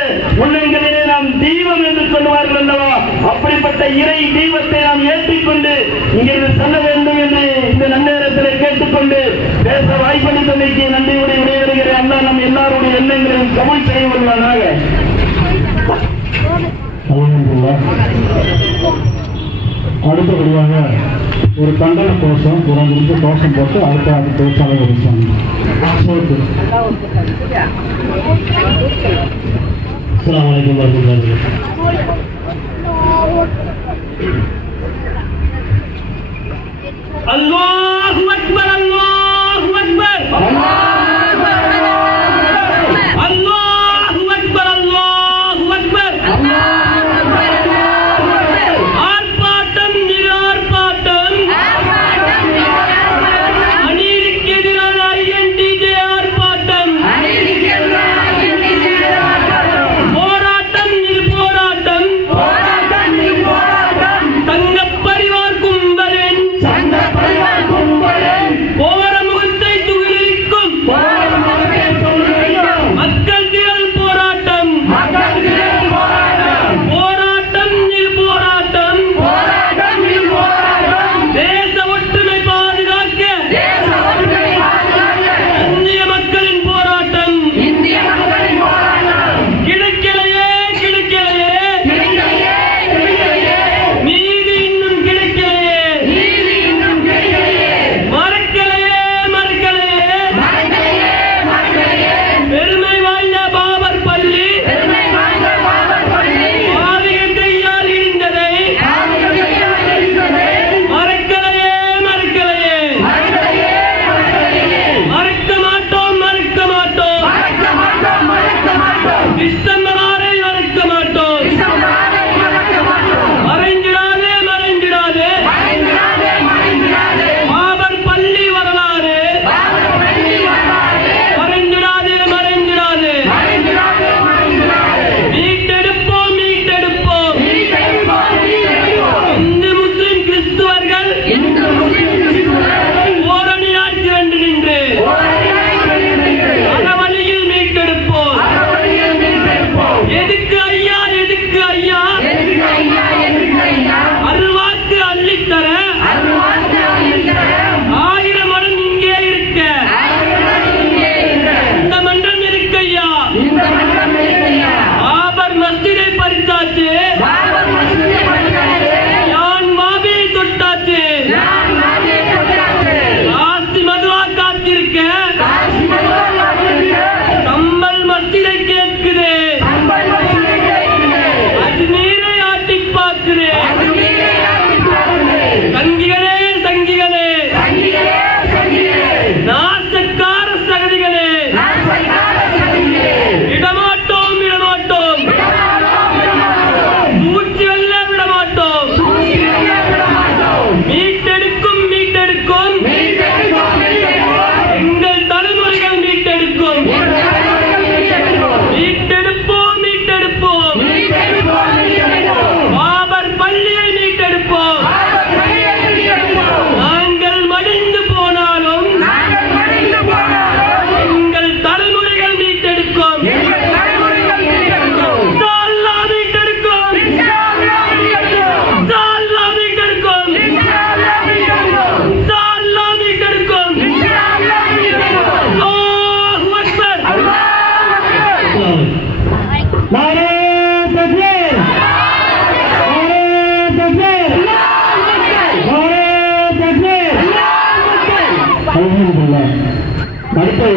உள்ளங்களிலே நாம் தீபம் என்று சொல்லுவார்கள் அல்லவா, அப்படிப்பட்ட இறை தீபத்தை நாம் ஏற்றிக்கொண்டு இங்கிருந்து செல்ல வேண்டும் என்று இந்த நன்னேரத்தில் கேட்டுக்கொண்டு பேச வாய்ப்பளித்தமைக்கு நன்றியுடைய விடைபெறுகிறேன். அல்லாஹ் நம் எல்லாருடைய எண்ணங்களையும் கபூல் செய்ய வருவானாக. அடுத்தபடியாக ஒரு கண்டன கோஷம், 2 நிமிஷம் கோஷம் போட்டு அடுத்த பேச்சாளர் பேசுவாங்க. அஸ்ஸலாமு அலைக்கும் வரஹ்மத்துல்லாஹி. அல்லாஹு அக்பர், அல்லாஹு அக்பர், அல்லாஹு அக்பர், அல்லாஹு அக்பர். ஆர்ப்பாட்டம், ஆர்ப்பாட்டம், அநீதிக்கு எதிரான INTJ ஆர்ப்பாட்டம், போராட்டம், இது போராட்டம்,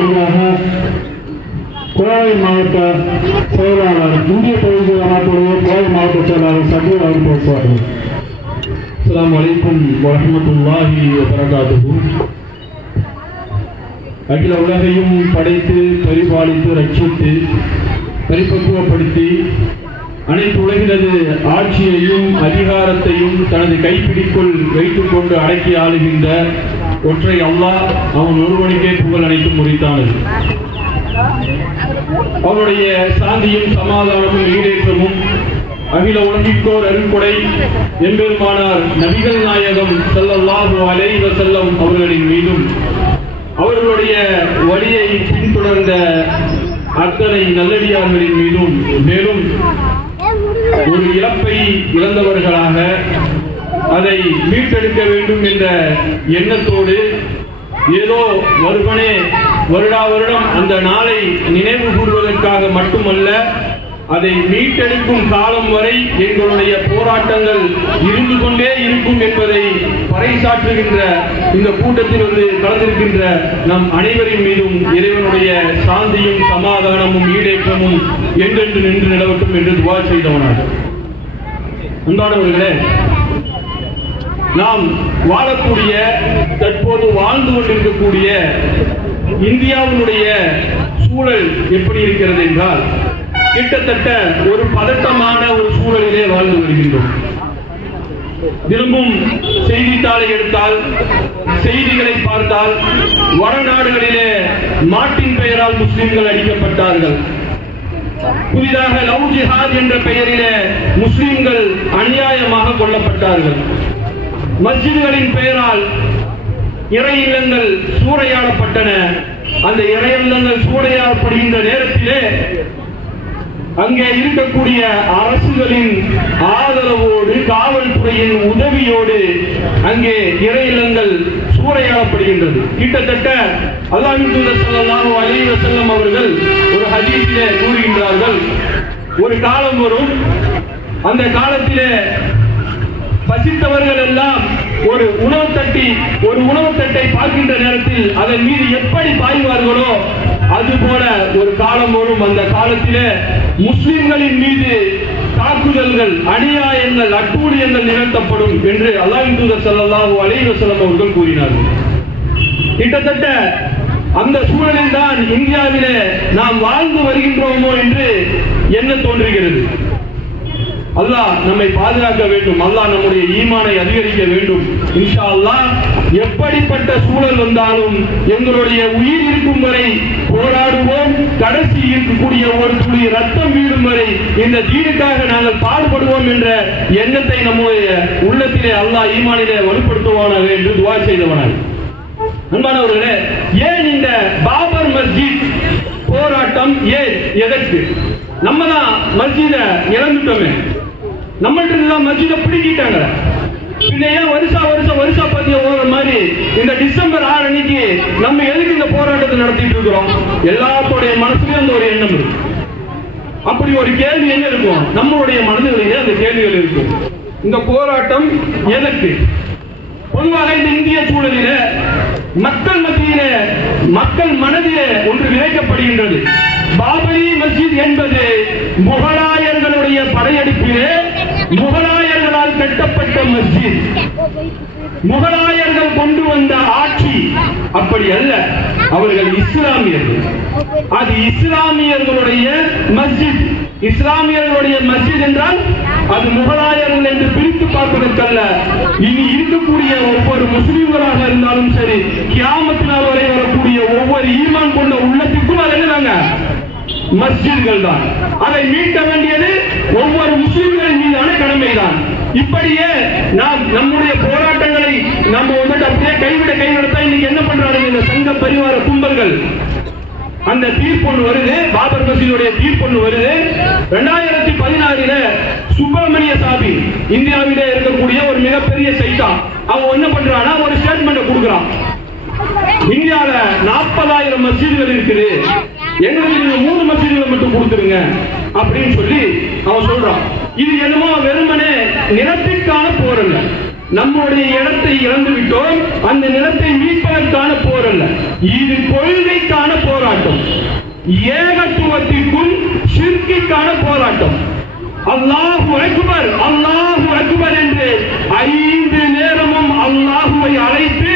அடுத்ததாக கோவை மாவட்ட செயலாளர் இந்திய தொழில் ஜமாத்துடைய கோவை மாவட்ட செயலாளர் சபீர் அவர்கள் பேசுவார்கள். அஸ்ஸலாமு அலைக்கும் வரஹ்மத்துல்லாஹி வபரகாத்துஹு. அகில உலகையும் படைத்து பரிபாலித்து ரட்சித்து பரிபக்குவப்படுத்தி அனைத்து உலகினது ஆட்சியையும் அதிகாரத்தையும் தனது கைப்பிடிக்குள் வைத்துக் கொண்டு அடக்கி ஆளுகின்ற ஒற்றை அல்லாஹ் அவன் ஒருவனுக்கே புகழ் அனைத்தும் உரித்தானது. அவனுடைய சாந்தியும் சமாதானமும் ஈடேற்றமும் அகில உலகிற்கோர் அருள்கொடை எம்பெருமானார் நபிகள் நாயகம் ஸல்லல்லாஹு அலைஹி வஸல்லம் அவர்களின் மீதும் அவர்களுடைய வழியை பின்தொடர்ந்த அத்தனை நல்லடியார்களின் மீதும் மேலும் ஒரு இழப்பை இழந்தவர்களாக அதை மீட்டெடுக்க வேண்டும் என்ற எண்ணத்தோடு ஏதோ ஒருவனே வருடா வருடம் அந்த நாளை நினைவு கூறுவதற்காக மட்டுமல்ல, அதை மீட்டெடுக்கும் காலம் வரை எங்களுடைய போராட்டங்கள் இருந்து கொண்டே இருக்கும் என்பதை பறைசாற்றுகின்ற இந்த கூட்டத்தில் வந்து கலந்திருக்கின்ற நம் அனைவரின் மீதும் இறைவனுடைய சாந்தியும் சமாதானமும் ஈடேற்றமும் என்றென்று நின்று நிலவட்டும் என்று துவா செய்தவனாக. அன்பானவர்களே, நாம் வாழக்கூடிய தற்போது வாழ்ந்து கொண்டிருக்கக்கூடிய இந்தியாவினுடைய சூழல் எப்படி இருக்கிறது என்றால், கிட்டத்தட்ட ஒரு பதட்டமான ஒரு சூழலிலே வாழ்ந்து வருகின்றோம். திரும்பும் செய்தித்தாளை எடுத்தால், செய்திகளை பார்த்தால், வடநாடுகளிலே மாட்டின் பெயரால் முஸ்லிம்கள் அடிக்கப்பட்டார்கள். புதிதாக லவ் ஜிஹாத் என்ற பெயரிலே முஸ்லிம்கள் அநியாயமாக கொல்லப்பட்டார்கள். மஸ்ஜிதுகளின் பெயரால் இறை இல்லங்கள் சூறையாடப்பட்டன. அந்த இறை இல்லங்கள் சூறையாடப்படுகின்ற நேரத்திலே அங்கே இருக்கக்கூடிய அரசுகளின் ஆதரவோடு காவல்துறையின் உதவியோடு அங்கே இறை இல்லங்கள் சூறையாடப்படுகின்றது. கிட்டத்தட்ட அல்லாஹ்வின் தூதர் ஸல்லல்லாஹு அலைஹி வஸல்லம் அவர்கள் ஒரு ஹதீஸிலே கூறுகின்றார்கள், ஒரு காலம் வரும், அந்த காலத்திலே பசித்தவர்கள் எல்லாம் ஒரு உணவு தட்டை பார்க்கின்ற நேரத்தில் அதன் மீது எப்படி பாய்வார்களோ அதுபோல ஒரு காலம் வரும். அந்த காலத்திலே முஸ்லிம்களின் மீது தாக்குதல்கள், அநியாயங்கள், அட்டூழியங்கள் நிகழ்த்தப்படும் என்று அல்லாஹ்வின் தூதர் ஸல்லல்லாஹு அலைஹி வஸல்லம் அவர்கள் கூறினார்கள். கிட்டத்தட்ட அந்த சூழலில் தான் இந்தியாவிலே நாம் வாழ்ந்து வருகின்றோமோ என்று எண்ண தோன்றுகிறது. அல்லாஹ் நம்மை பாதுகாக்க வேண்டும். அல்லாஹ் நம்முடைய ஈமானை அதிகரிக்க வேண்டும். இன்ஷா அல்லாஹ் எப்படிப்பட்ட சூழல் வந்தாலும் எங்களுடைய உயிர் இருக்கும் வரை போராடுவோம். கடைசி இருக்கக்கூடிய ஒரு துளி ரத்தம் வீழும் வரை இந்த தீனுக்காக நாங்கள் பாடுபடுவோம் என்ற எண்ணத்தை நம்முடைய உள்ளத்திலே அல்லாஹ் ஈமானிலே வலுப்படுத்துவானாக என்று துஆ செய்தவனாக. அன்பானவர்களே, ஏன் இந்த பாபர் மஸ்ஜித் போராட்டம்? ஏன், எதற்கு? நம்ம தான் மஸ்ஜிதை இழந்துட்டோமே, நம்மள்ட்ட மஸ்ஜிதை பிடிக்கிட்டாங்க. பின்ன ஏன் வருஷா பதிய ஓடுற மாதிரி இந்த டிசம்பர் 6 அன்னைக்கு நம்ம எதுக்கு இந்த போராட்டத்தை நடத்திட்டு இருக்கிறோம்? எல்லாத்தோடைய மனசுலயும் அந்த ஒரு எண்ணம் இருக்கு. அப்படி ஒரு கேள்வி என்ன இருக்கும்? நம்மளுடைய மனதிலேயே அந்த கேள்விகள் இருக்கும். இந்த போராட்டம் எதற்கு? பொதுவாக இந்த இந்திய சூழலிலே மக்கள் மத்தியிலே, மக்கள் மனதிலே ஒன்று விதைக்கப்படுகின்றது. பாபரி மஸ்ஜித் என்பது முகலாயர்களுடைய படையெடுப்பிலே முகலாயர்களால் கட்டப்பட்ட மஸ்ஜித். முகலாயர்கள் கொண்டு வந்த ஆட்சி அப்படி அல்ல, அவர்கள் இஸ்லாமியர்கள். அது இஸ்லாமியர்களுடைய மஸ்ஜித். இஸ்லாமியர்களுடைய மஸ்ஜித் என்றால் அது முகலாயர்கள் என்று பிரித்து பார்ப்பதற்கல்ல. இனி இருக்கக்கூடிய ஒவ்வொரு முஸ்லிம்களாக இருந்தாலும் சரி, கியாமத் நாள் வரை வரக்கூடிய ஒவ்வொரு ஈமான் கொண்ட உள்ளத்திற்கும் அது என்னதாங்க? மஸ்ஜித்கள் தான். அதை மீட்ட வேண்டியது ஒவ்வொரு முஸ்லிம்களின் மீதான கடமைதான். இப்படியே நாம் நம்முடைய போராட்டங்களை நம்ம அப்படியே கைவிடத்தான் இன்னைக்கு என்ன பண்றாங்க இந்த சங்க பரிவார கும்பல்கள்? அந்த தீர்ப்பொன்று வருது, பாபர் மஸ்ஜிதுடைய தீர்ப்பொன்று வருது. 2016 சுப்பிரமணிய சாபி, இந்தியாவிலே இருக்கக்கூடிய ஒரு மிகப்பெரிய சைத்தான், அவன் என்ன பண்றானா, ஒரு ஸ்டேட்மெண்ட் கொடுக்கிறான். இந்தியாவில 40,000 மஸ்ஜிதுகள் இருக்குது, எங்களுக்கு நீங்க 3 மஸ்ஜிதுகளை மட்டும் கொடுத்துருங்க அப்படின்னு சொல்லி அவன் சொல்றான். இது என்னமோ வெறுமனே நிலத்திற்கான போர் அல்ல, நம்முடைய இடத்தை இழந்து விட்டோம், அந்த நிலத்தை மீட்பதற்கான போர் அல்ல, இது கொள்கைக்கான போராட்டம், ஏகத்துவத்திற்கும் ஷிர்கிற்கான போராட்டம். அல்லாஹு அக்பர் அல்லாஹு அக்பர் என்று 5 நேரமும் அல்லாஹுவை அழைத்து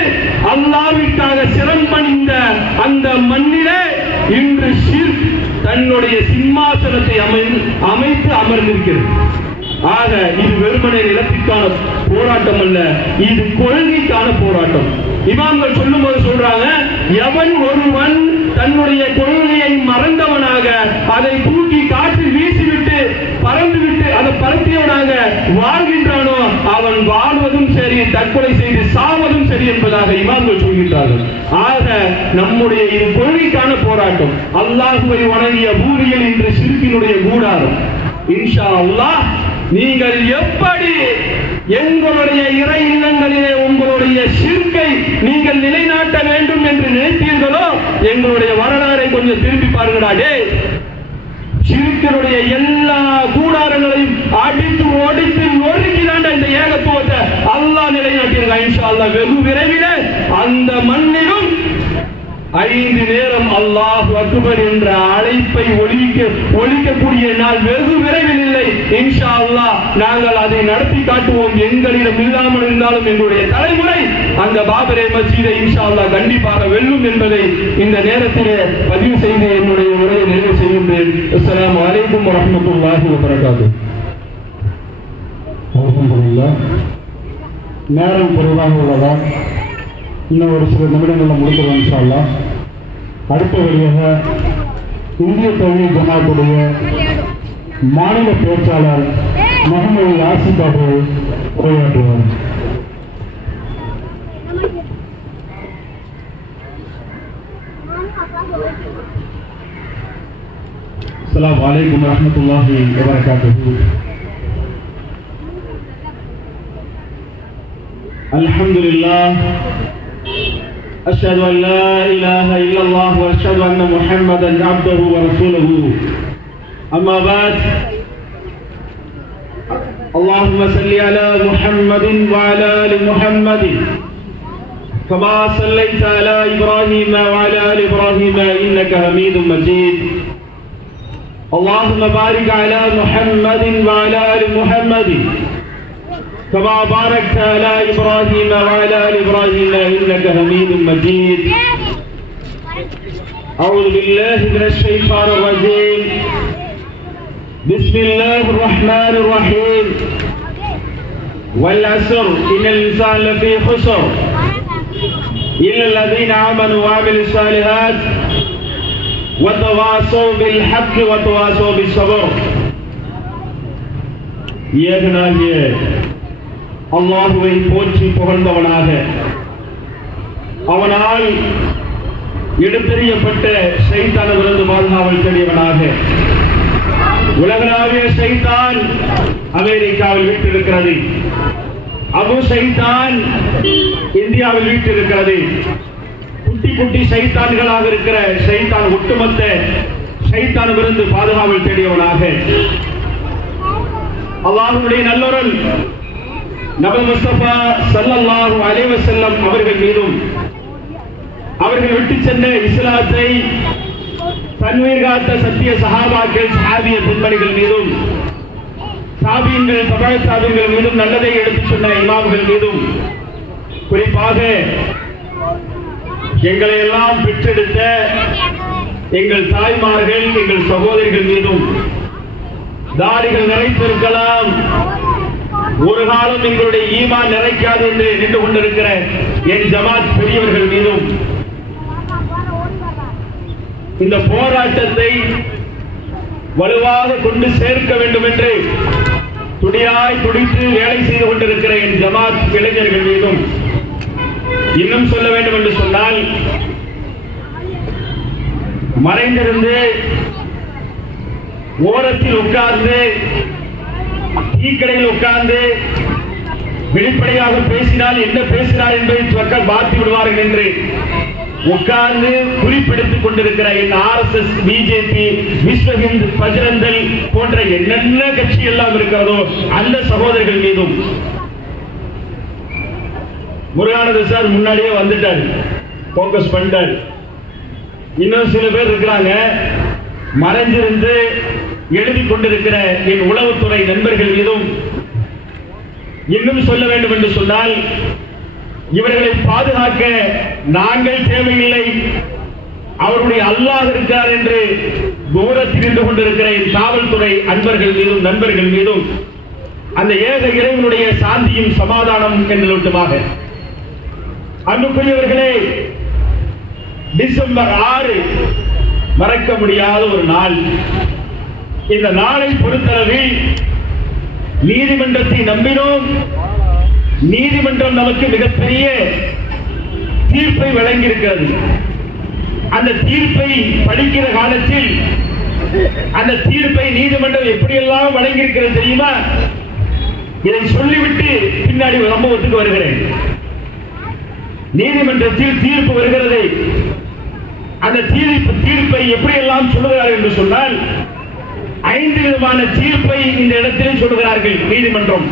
அல்லாஹ்விற்காக சிரம் பணிந்த அந்த மண்ணிலே இன்று ஷிர்க் தன்னுடைய சிம்மாசனத்தை அமைத்து அமர்ந்திருக்கிறது. ஆக இது வெறுமனே நிலத்திற்கான போராட்டம் அல்ல, இது கொள்கைக்கான போராட்டம். இமாம்கள் சொல்லும் போது சொல்றாங்க, எவன் ஒருவன் தன்னுடைய கொள்கையை மறந்தவனாக அதை தூக்கி காற்றில் வீசிவிட்டு பறந்துவிட்டு அதை பரப்பியவனாக வாழ்கின்றானோ அவன் வாழ்வதும் சரி, தற்கொலை செய்து சாவதும் சரி என்பதாக இமாம்கள் சொல்கின்றார்கள். ஆக நம்முடைய இது கொள்கைக்கான போராட்டம். அல்லாஹுவை வணங்கிய பூமியில் இன்று ஷிர்கினுடைய கூடாரம். இன்ஷா அல்லாஹ் நீங்கள் எப்படி எங்களுடைய இறை இல்லங்களிலே உங்களுடைய ஷிர்கை நீங்கள் நிலைநாட்ட வேண்டும் என்று நினைத்தீர்களோ எங்களுடைய வரலாறை கொஞ்சம் திரும்பி பாருங்கடா. ஷிர்கினுடைய எல்லா கூடாரங்களையும் அடித்து ஒடித்து நொறுக்கிதாண்ட இந்த ஏகத்துவத்தை அல்லாஹ் நிலைநாட்டியிருக்கான். இன்ஷா அல்லாஹ் வெகு விரைவில் அந்த மண்ணிலும் 5 நேரம் அல்லாஹ் அக்பர் என்ற அழைப்பை ஒலிக்கக்கூடிய நாள் வெகு விரைவில் இல்லை. இன்ஷா அல்லாஹ் நாங்கள் அதை நடத்தி காட்டுவோம். எங்களிடம் இல்லாமல் இருந்தாலும் எங்களுடைய தலைமுறை அந்த பாபரே மஸ்ஜிதை இன்ஷா அல்லாஹ் கண்டிப்பாக வெல்லும் என்பதை இந்த நேரத்தில் பதிவு செய்து என்னுடைய உரையை நிறைவு செய்கின்றேன். அஸ்ஸலாமு அலைக்கும் வரஹ்மத்துல்லாஹி வபரகாத்துஹு. அல்ஹம்துலில்லாஹ். நேரம் குறைவாக உள்ளதா இன்னும் ஒரு சில நிமிடங்களில் முடிக்கிறோம் இன்ஷா அல்லாஹ். அடுத்தபடியாக இந்திய தௌஹீத் ஜமாத்துடைய மாநில பேச்சாளர் முகமது ஆசிப் அவர்கள் உரையாற்றுவார். அஸ்ஸலாமு அலைக்கும் வரஹ்மத்துல்லாஹி வபரகாத்துஹு. அல்ஹம்துலில்லாஹ். أشهد أن لا إله إلا الله وأشهد أن محمدا عبده ورسوله. أما بعد، اللهم صل على محمد وعلى آل محمد كما صليت على إبراهيم وعلى آل إبراهيم إنك حميد مجيد. اللهم بارك على محمد وعلى آل محمد كما باركت على إبراهيم وعلى آل إبراهيم إنك حميد مجيد. أعوذ بالله من الشيطان الرجيم. بسم الله الرحمن الرحيم. والعصر إن الإنسان لفي خسر إلا الذين آمنوا وعملوا الصالحات وتواصوا بالحق وتواصوا بالصبر. ஏகனாகிய அல்லாஹுவை போற்றி புகழ்ந்தவனாக, அவனால் எடுத்தெறியப்பட்ட ஷைத்தானிலிருந்து பாதுகாவல் தேடியவனாக, உலகளாவிய ஷைத்தான் அமெரிக்காவில் வீட்டிருக்கிறது, அபு ஷைத்தான் இந்தியாவில் வீட்டிருக்கிறது. குட்டி குட்டி ஷைத்தான்களாக இருக்கிற ஷைத்தான் ஒட்டுமொத்த ஷைத்தானிலிருந்து பாதுகாவல் தேடியவனாக, அல்லாஹ்வுடைய நல்லொருள் நபி முஸ்தபா ஸல்லல்லாஹு அலைஹி வஸல்லம் அவர்கள் மீதும், அவர்கள் விட்டு சென்ற இஸ்லாத்தை தன்வீர் காத்த சத்திய சஹாபாக்கள் சஹாபிய பெண்மணிகள் மீதும், தாபீன்கள் தபா தாபீன்கள் மீதும், நல்லதை எடுத்துச் சொன்ன இமாம்கள் மீதும், குறிப்பாக எங்களை எல்லாம் பெற்றெடுத்த எங்கள் தாய்மார்கள் எங்கள் சகோதரிகள் மீதும், தாடிகள் நிறைத்திருக்கலாம், ஒரு காலம் எங்களுடைய ஈமான் நிறைக்காது என்று நின்று கொண்டிருக்கிற என் ஜமாத் பெரியவர்கள் மீதும், இந்த போராட்டத்தை வலுவாக கொண்டு சேர்க்க வேண்டும் என்று துடியாய் துடித்து வேலை செய்து கொண்டிருக்கிற என் ஜமாத் இளைஞர்கள் மீதும், இன்னும் சொல்ல வேண்டும் என்று சொன்னால், மறைந்திருந்து ஓரத்தில் உட்கார்ந்து டீக்கடையில் உட்கார்ந்து வெளிப்படையாக பேசினால் என்ன பேசினார் என்பதை மக்கள் பார்த்து விடுவார்கள் என்று உட்கார்ந்து குறிப்பெடுத்துக் கொண்டிருக்கிற என் RSS, பிஜேபி, விஸ்வ ஹிந்து பஜ்ரந்தல் போன்ற என்னென்ன கட்சி எல்லாம் இருக்கிறதோ அந்த சகோதரர்கள் மீதும், முருகானந்த சார் முன்னாடியே வந்துட்டாரு, போக்கஸ் பண்ணிட்டாரு. இன்னும் சில பேர் இருக்கிறாங்க, மறைஞ்சிருந்து எழுதி கொண்டிருக்கிற என் உளவுத்துறை நண்பர்கள் மீதும் இன்னும் சொல்ல வேண்டும் என்று சொன்னால், இவர்களை பாதுகாக்க நாங்கள் தேவையில்லை, அவருடைய அல்லாஹ் இருக்கிறார் என்று தூரத்தில் நின்று கொண்டிருக்கிற என் காவல்துறை அன்பர்கள் மீதும் நண்பர்கள் மீதும் அந்த ஏக இறைவனுடைய சாந்தியும் சமாதானம் என்றுமாக. அன்புக்குரியவர்களே, டிசம்பர் 6 மறக்க முடியாத ஒரு நாள். இந்த நாளை பொறுத்தளவில் நீதிமன்றத்தை நம்பினோம். நீதிமன்றம் நமக்கு மிகப்பெரிய தீர்ப்பை வழங்கியிருக்கிறது. அந்த தீர்ப்பை படிக்கிற காலத்தில் அந்த தீர்ப்பை நீதிமன்றம் எப்படியெல்லாம் வழங்கியிருக்கிறது தெரியுமா? இதை சொல்லிவிட்டு பின்னாடி சம்பவத்துக்கு வருகிறேன். நீதிமன்றத்தில் தீர்ப்பு வருகிறது. அந்த தீர்ப்பை எப்படியெல்லாம் சொல்லுகிறார்கள் என்று சொன்னால், 5 விதமான தீர்ப்பை இந்த இடத்திலே சொல்லுகிறார்கள் நீதிமன்றம்.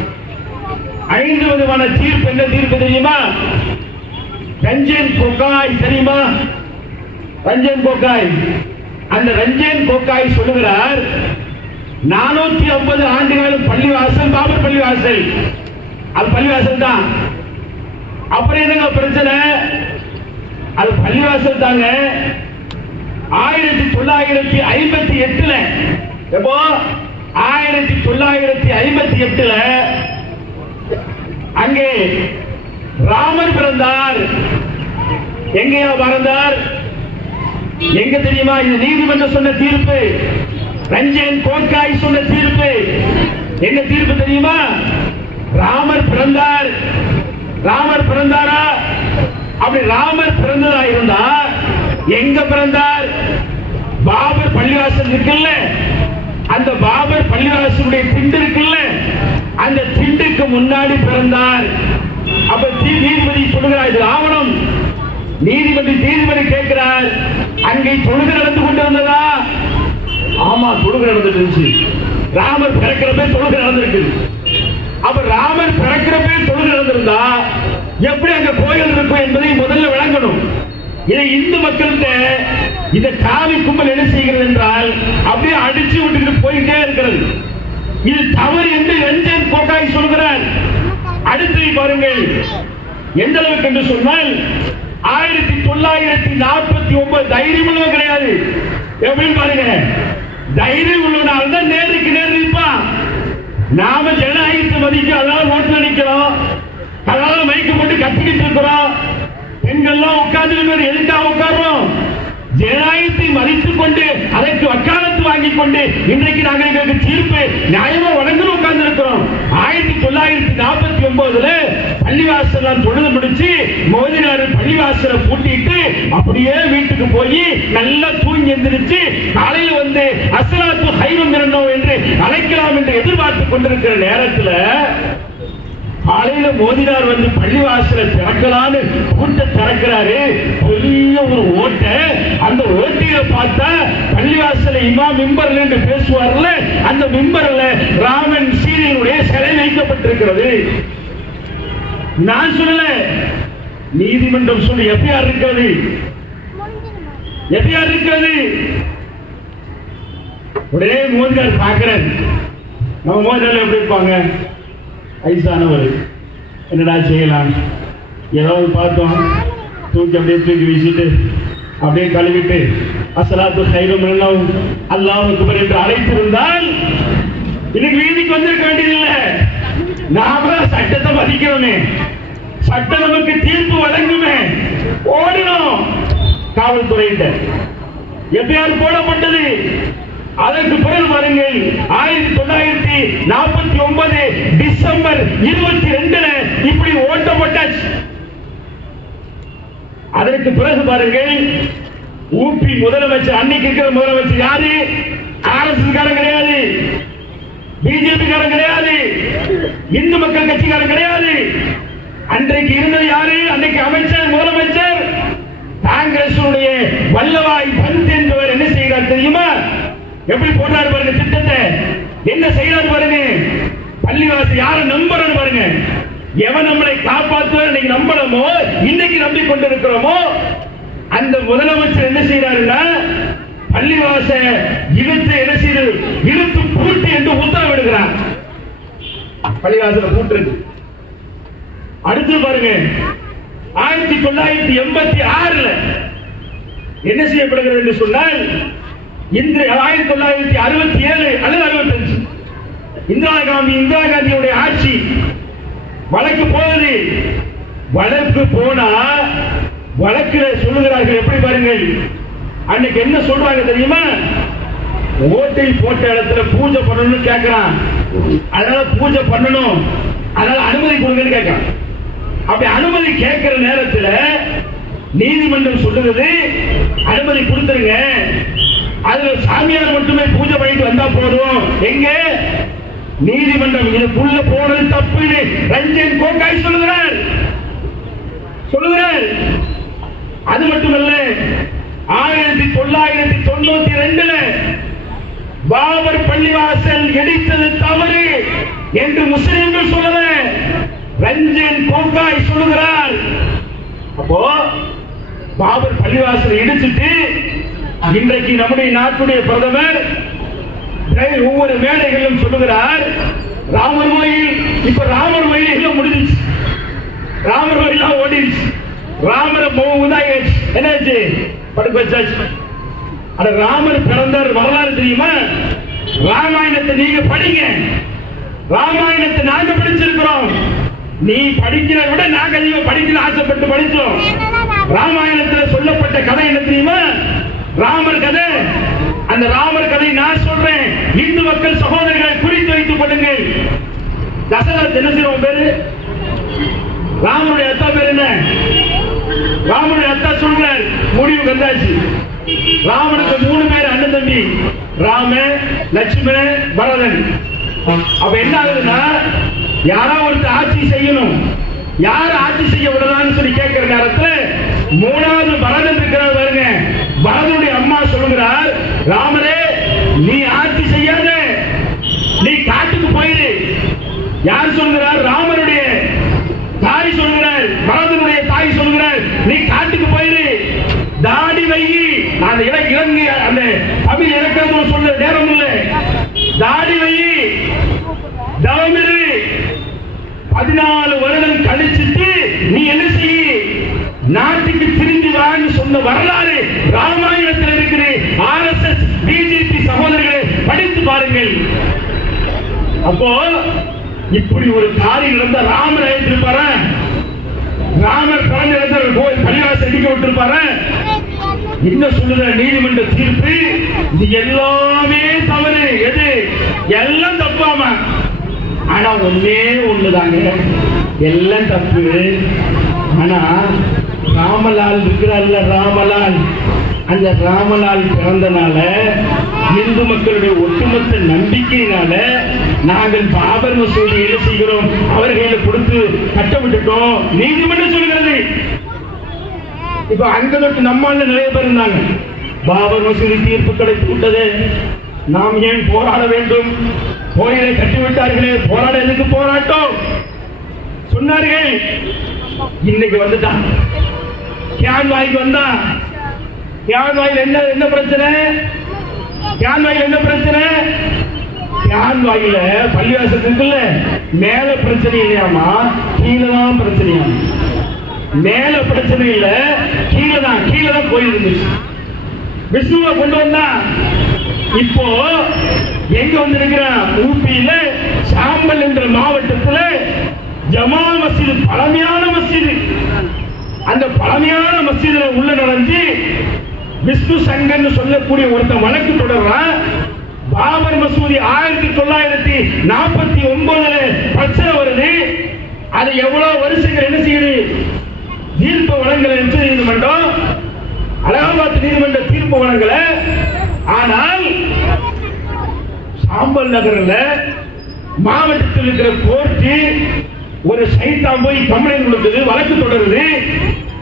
5 விதமான தீர்ப்பு. என்ன தீர்ப்பு தெரியுமா? ரஞ்சன் கோகாய் தெரியுமா? ரஞ்சன் கோகாய், அந்த ரஞ்சன் கோகாய் சொல்லுகிறார், 450 ஆண்டுகள் பள்ளிவாசல், பாபர் பள்ளிவாசல், அது பள்ளிவாசல் தான். அப்புறம் என்னங்க பிரச்சனை? அது பள்ளிவாசல் தாங்க. 1958 எப்போ 1958 அங்கே ராமர் பிறந்தார். எங்கேயா பிறந்தார்? எங்க தெரியுமா? இது நீதிமன்றம் சொன்ன தீர்ப்பு. ரஞ்சன் கோகாய் சொன்ன தீர்ப்பு. என்ன தீர்ப்பு தெரியுமா? ராமர் பிறந்தார். ராமர் பிறந்தாரா? அப்படி ராமர் பிறந்ததா இருந்தா எங்க பிறந்தார்? பாபர் பள்ளிவாசல் இருக்குல்ல, அந்த பாபர் பள்ளிவாசலுடைய திண்டு இருக்குல்ல, அந்த திண்டுக்கு முன்னாடி பிறந்தார். அப்ப நீதிபதி சொல்லுகிறார், இது ஆவணம். நீதிபதி கேட்கிறார், அங்கே தொழுகை நடந்து கொண்டு வந்ததா? ஆமா, தொழுகை நடந்துட்டு இருந்துச்சு. ராமர் பிறக்கிறப்ப தொழுகை நடந்திருக்கு. அப்ப ராமர் பிறக்கிறப்ப தொழுகை நடந்திருந்தா எப்படி அங்க கோயில் இருக்கும் என்பதை முதல்ல விளங்கணும். இதை இந்து மக்கள்கிட்ட இந்த காவி கும்பல் என்ன செய்கிறது என்றால், அப்படியே அடிச்சு விட்டுட்டு போயிட்டே இருக்கிறது. இது தவறு என்று ரஞ்சன் கோகாய் சொல்கிறார். அடுத்து பாருங்கள், எந்த அளவுக்கு என்று சொன்னால், 1949 தைரியம் உள்ளவன் கிடையாது. எப்படின்னு பாருங்க, தைரியம் உள்ளவனால தான் நேருக்கு நேர் இருப்பான். நாம ஜனநாயகத்தை மதிக்க, அதனால ஓட்டு நிற்கிறோம், அதனால மைக்கு போட்டு கத்திக்கிட்டு இருக்கிறோம். பெண்கள்லாம் உட்கார்ந்து எதுக்காக உட்கார்றோம்? ஜனநாயகத்தை மதித்துக் கொண்டு அதற்கு வக்காலத்து வாங்கிக் கொண்டு இன்றைக்கு நாங்கள் எங்களுக்கு தீர்ப்பு நியாயமா வழங்கணும் உட்கார்ந்து இருக்கிறோம். 1949 பள்ளிவாசல் தொழுது முடிச்சு மோதினார் பள்ளிவாசலை பூட்டிட்டு அப்படியே வீட்டுக்கு போய் நல்லா தூங்கி எந்திரிச்சு காலையில் வந்து அஸ்ஸலாத்து ஹைரும் மினன்னௌம் என்று அழைக்கலாம் என்று எதிர்பார்த்துக் கொண்டிருக்கிற நேரத்தில் காலையில மோதினார் வந்து பள்ளிவாசலை திறக்கலான்னு கூட்ட திறக்கிறாரு. பெரிய ஒரு ஓட்டை. அந்த ஓட்டையில பார்த்தா பள்ளிவாசலை இமாம் மிம்பர்ல என்று பேசுவார்ல, அந்த மிம்பர்ல ராமன் சீரியனுடைய சிலை வைக்கப்பட்டிருக்கிறது. நான் சொல்லல, நீதிமன்றம் சொல்லி எஃப்ஐஆர் இருக்கிறது. எஃப்ஐஆர் இருக்கிறது. உடனே மோதினார் பார்க்கிறார். நம்ம மோதினார் எப்படி இருப்பாங்க? ஐசானவர், என்னடா செய்யலாம், ஏதாவது பார்த்தோம், அப்படியே தூக்கி வீசிட்டு அப்படியே கழுவிட்டு அஸ்ஸலாத்து ஹைரும் மினன்னௌம் அல்லாஹ் அக்பர் என்று அழைத்திருந்தால் இன்னைக்கு வீதிக்கு வந்திருக்க வேண்டியதில்லை. நாம சட்டத்தை மதிக்கிறோமே, சட்டம் நமக்கு தீர்ப்பு வழங்குமே, ஓடினோம் காவல்துறையிட்ட. எஃப்ஐஆர் போடப்பட்டது. அதற்கு பிறகு பாருங்கள், 1949 டிசம்பர் 22 இப்படி ஓட்டப்பட்டாச்சு. அதற்கு பிறகு பாருங்கள், ஊபி முதலமைச்சர், அன்னைக்கு இருக்கிற முதலமைச்சர் யாரு? ஆர்எஸ்எஸ் காரன் கிடையாது, பிஜேபி காரன் கிடையாது, இந்து மக்கள் கட்சிக்காரன் கிடையாது. அன்றைக்கு இருந்தது யாரு? அன்றைக்கு அமைச்சர், முதலமைச்சர் காங்கிரஸ் வல்லபாய் பந்த் என்பவர் என்ன செய்கிறார் தெரியுமா? எப்படி போட்டாரு பாருங்க திட்டத்தை, என்ன செய்யறாரு பாருங்க. பள்ளிவாசல் யார நம்புறது பாருங்க. எவன் நம்மளை காப்பாற்றுவார் இன்னைக்கு நம்பணுமோ, இன்னைக்கு நம்பிக்கொண்டிருக்கிறோமோ அந்த முதலமைச்சர் என்ன செய்யறாருன்னா பள்ளிவாச இழுத்து என்ன செய்து இழுத்து பூட்டு என்று உத்தரவிடுகிறார். பள்ளிவாசல பூட்டு இருக்கு. அடுத்து பாருங்க 1986 என்ன செய்யப்படுகிறது என்று சொன்னால் இன்று 1967 அல்லது 65 இந்திரா காந்தியுடைய ஆட்சி வழக்கு போகுது. வழக்கு போனா வழக்குல சொல்லுகிறார்கள் எப்படி பாருங்கள். அன்னைக்கு என்ன சொல்றாங்க தெரியுமா? ஓட்டில் போட்ட இடத்துல பூஜை பண்ணணும்னு கேட்கிறான். அதனால பூஜை பண்ணணும், அதனால அனுமதி கொடுங்கன்னு கேட்கிறான். அப்படி அனுமதி கேட்கிற நேரத்தில் நீதிமன்றம் சொல்லுகிறது அனுமதி கொடுத்துருங்க, அதுல சாமியார் மட்டுமே பூஜை பண்ணிட்டு வந்தா போதும். எங்க நீதிமன்றம் இதுக்குள்ள போனது தப்பு. ரஞ்சன் கோகாய் சொல்லுகிறார். அது மட்டுமல்ல 1992 பாபர் பள்ளிவாசல் இடித்தது தவறு என்று முஸ்லிம்கள் சொல்லல, ரஞ்சன் கோகாய் சொல்லுகிறார். அப்போ பாபர் பள்ளிவாசல் இடிச்சிட்டு இன்றைக்கு நம்முடைய நாட்டுடைய பிரதமர் ஒவ்வொரு மேடைகளிலும் சொல்லுகிறார் ராமர் கோயில். இப்ப ராமர் கோயில் எல்லாம் முடிஞ்சிச்சு, ராமர் கோயில் ஓடிடுச்சு, ராமரை உதாயாச்சு, என்னாச்சு படுக்க வச்சாச்சு. அட ராமர் பிறந்தார் வரலாறு தெரியுமா? ராமாயணத்தை நீங்க படிங்க, ராமாயணத்தை நாங்க படிச்சிருக்கிறோம். நீ படிக்கிறத விட நாங்க அதிகம் படிக்கணும் ஆசைப்பட்டு படிச்சோம். ராமாயணத்தில் சொல்லப்பட்ட கதை என்ன தெரியுமா? ராமர் கதை. அந்த ராமர் கதை நான் சொல்றேன், இந்து மக்கள் சகோதரர்களை குறித்து வைத்துக் கொள்ளுங்கள். தசரத் என்ன செய்வோம் பேரு? ராமனுடைய அத்தா பேர் என்ன? ராமனுடைய அத்தா சொல்றார் முடிவு வந்தாச்சு. ராமனுக்கு 3 பேர் அண்ணன் தம்பி, ராம, லட்சுமண, பரதன். அப்ப என்ன ஆகுதுன்னா யாரா ஒருத்தர் ஆட்சி செய்யணும், யார் ஆட்சி செய்ய விடலாம்னு சொல்லி கேட்கிற நேரத்தில் 3வது பரதன் இருக்கிறார் பாருங்க. பரதனுடைய அம்மா சொல்லுகிறார் ராமரே நீ ஆட்சி செய்யாத, நீ காட்டுக்கு போயிரு. யார் சொல்கிறார்? ராமனுடைய தாய் சொல்கிறார், பரதனுடைய தாய் சொல்கிறார் நீ காட்டுக்கு போயிரு, தாடி வை. அந்த இலங்கை அந்த தமிழ் இலக்கணம் சொல்ல நேரம் இல்லை, தாடி வை, தவமிரு. 14 வருடம் கழிச்சிட்டு நீ என்ன செய்ய, நாட்டுக்கு திரும்பி வான்னு சொன்ன வரலாறு ராமாயணத்தில் இருக்குது. RSS பிஜேபி சகோதரர்களை படித்து பாருங்கள். அப்போ இப்படி ஒரு காரியம் நடந்த ராமர் அழைத்திருப்பார, ராமர் பிறந்த இடத்துல கோயில் பள்ளிவாசல் அடிக்க விட்டிருப்பார. என்ன சொல்லுற நீதிமன்ற தீர்ப்பு? இது எல்லாமே தவறு. எது? எல்லாம் தப்பாம. ஆனா ஒன்னே ஒண்ணுதாங்க, எல்லாம் தப்பு. ஆனா ராமலால் இருக்கிறார்ல, ராமலால், அந்த ராமலால் பிறந்தனால இந்து மக்களுடைய ஒட்டுமொத்த நம்பிக்கையினால நாங்கள் பாபர் மசூதி என்ன செய்கிறோம், அவர்களை கொடுத்து கட்ட விட்டுட்டோம். நீதிமன்றம் சொல்கிறது. இப்ப அங்க தொட்டு நம்மால நிறைய பேர் இருந்தாங்க, பாபர் மசூதி தீர்ப்பு கிடைத்து விட்டது, நாம் ஏன் போராட வேண்டும், கோயிலை கட்டிவிட்டார்களே, போராட எதுக்கு போராட்டம் சொன்னார்கள். இன்னைக்கு வந்துட்டான் கியான்வாய்க்கு வந்தா. கியான்வாயில் என்ன பிரச்சனை? கியான்வாயில் என்ன பிரச்சனை? கியான்வாயில பள்ளிவாசல் மேல பிரச்சனை இல்லையாமா, கீழதான் பிரச்சனையாமா. மேல பிரச்சனை இல்ல, கீழதான் கோயில் இருந்துச்சு. விஷ்ணுவை கொண்டு வந்தா. இப்போ எங்க வந்திருக்கிற ஊபியில சாம்பல் என்ற மாவட்டத்தில் ஜமா மஸ்ஜித், பழமையான மஸ்ஜித், அந்த பழமையான மஸ்ஜித்ல உள்ள நடந்து விஷ்ணு சங்கர் சொல்லக்கூடிய ஒருத்தன் வழக்கு தொடர்றான். பாபர் மசூதி 1949 பிரச்சனை வருது. அது எவ்வளவு வருஷங்கள் என்ன செய்யுது, தீர்ப்பு வழங்கல நீதிமன்றம், அலகாபாத் நீதிமன்ற தீர்ப்பு வழங்கல. ஆனால் சாம்பல் நகரில் மாவட்டத்தில் இருக்கிற கோர்ட்டு ஒரு சைத்தான் போய் கம்ப்ளைண்ட் கொடுத்தது, வழக்கு தொடருது.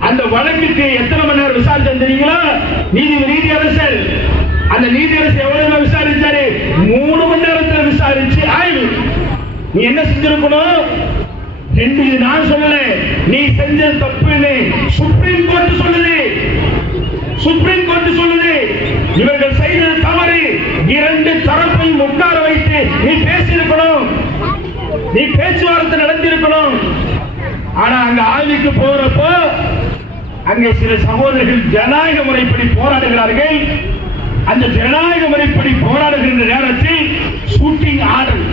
அந்த வழக்குக்கு எத்தனை மணி நேரம் விசாரிச்சு தெரியுங்களா? நீதியரசர், அந்த நீதியரசர் எவ்வளவு விசாரிச்சாரு? 3 மணி நேரத்தில் விசாரிச்சு ஆய்வு. நீ என்ன செஞ்சிருக்கணும்? ரெண்டு இது நான் சொல்லல, நீ செஞ்ச தப்புன்னு சுப்ரீம் கோர்ட் சொல்லுது. சுப்ரீம் கோர்ட் சொல்லுது இவர்கள் செய்தது தவறு. இரண்டு தரப்பையும் உட்கார வைத்து நீ பேசியிருக்கணும், நீ பேச்சுவார்த்தை நடத்தியிருக்கணும். ஆனா அங்க ஆய்வுக்கு போறப்போ அங்கே சில சகோதரர்கள் ஜனநாயக முறைப்படி போராடுகிறார்கள். அந்த ஜனநாயக முறைப்படி போராடுகின்ற நேரத்தில் ஷூட்டிங் ஆர்டர்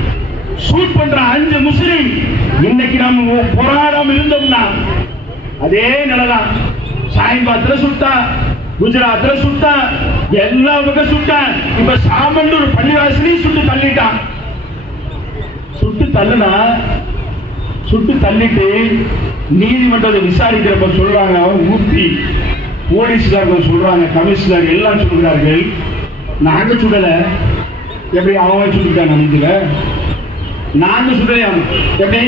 ஷூட் பண்ற 5 முஸ்லிம் இன்னைக்கு நம்ம போராடாம இருந்தோம்னா அதே நிலைதான். சாயங்காலத்துல சுட்டா, குஜராத்ல சுட்டா, எல்லா பக்கம் சுட்டா. இப்ப சாமண்டூர் பள்ளிவாசலையும் சுட்டு தள்ளிட்டான். சுட்டு தள்ளுனா சுட்டு தள்ளிட்டு நீதிமன்றத்தை விசாரிக்கிறப்ப சொல்றாங்க, ஊட்டி போலீஸ்காரர்கள் சொல்றாங்க, கமிஷனர் எல்லாம் சொல்கிறார்கள், நாங்க சுடல. எப்படி அவன் சுட்டுட்டான்? இதுல நாங்க சுடலையா? எப்படி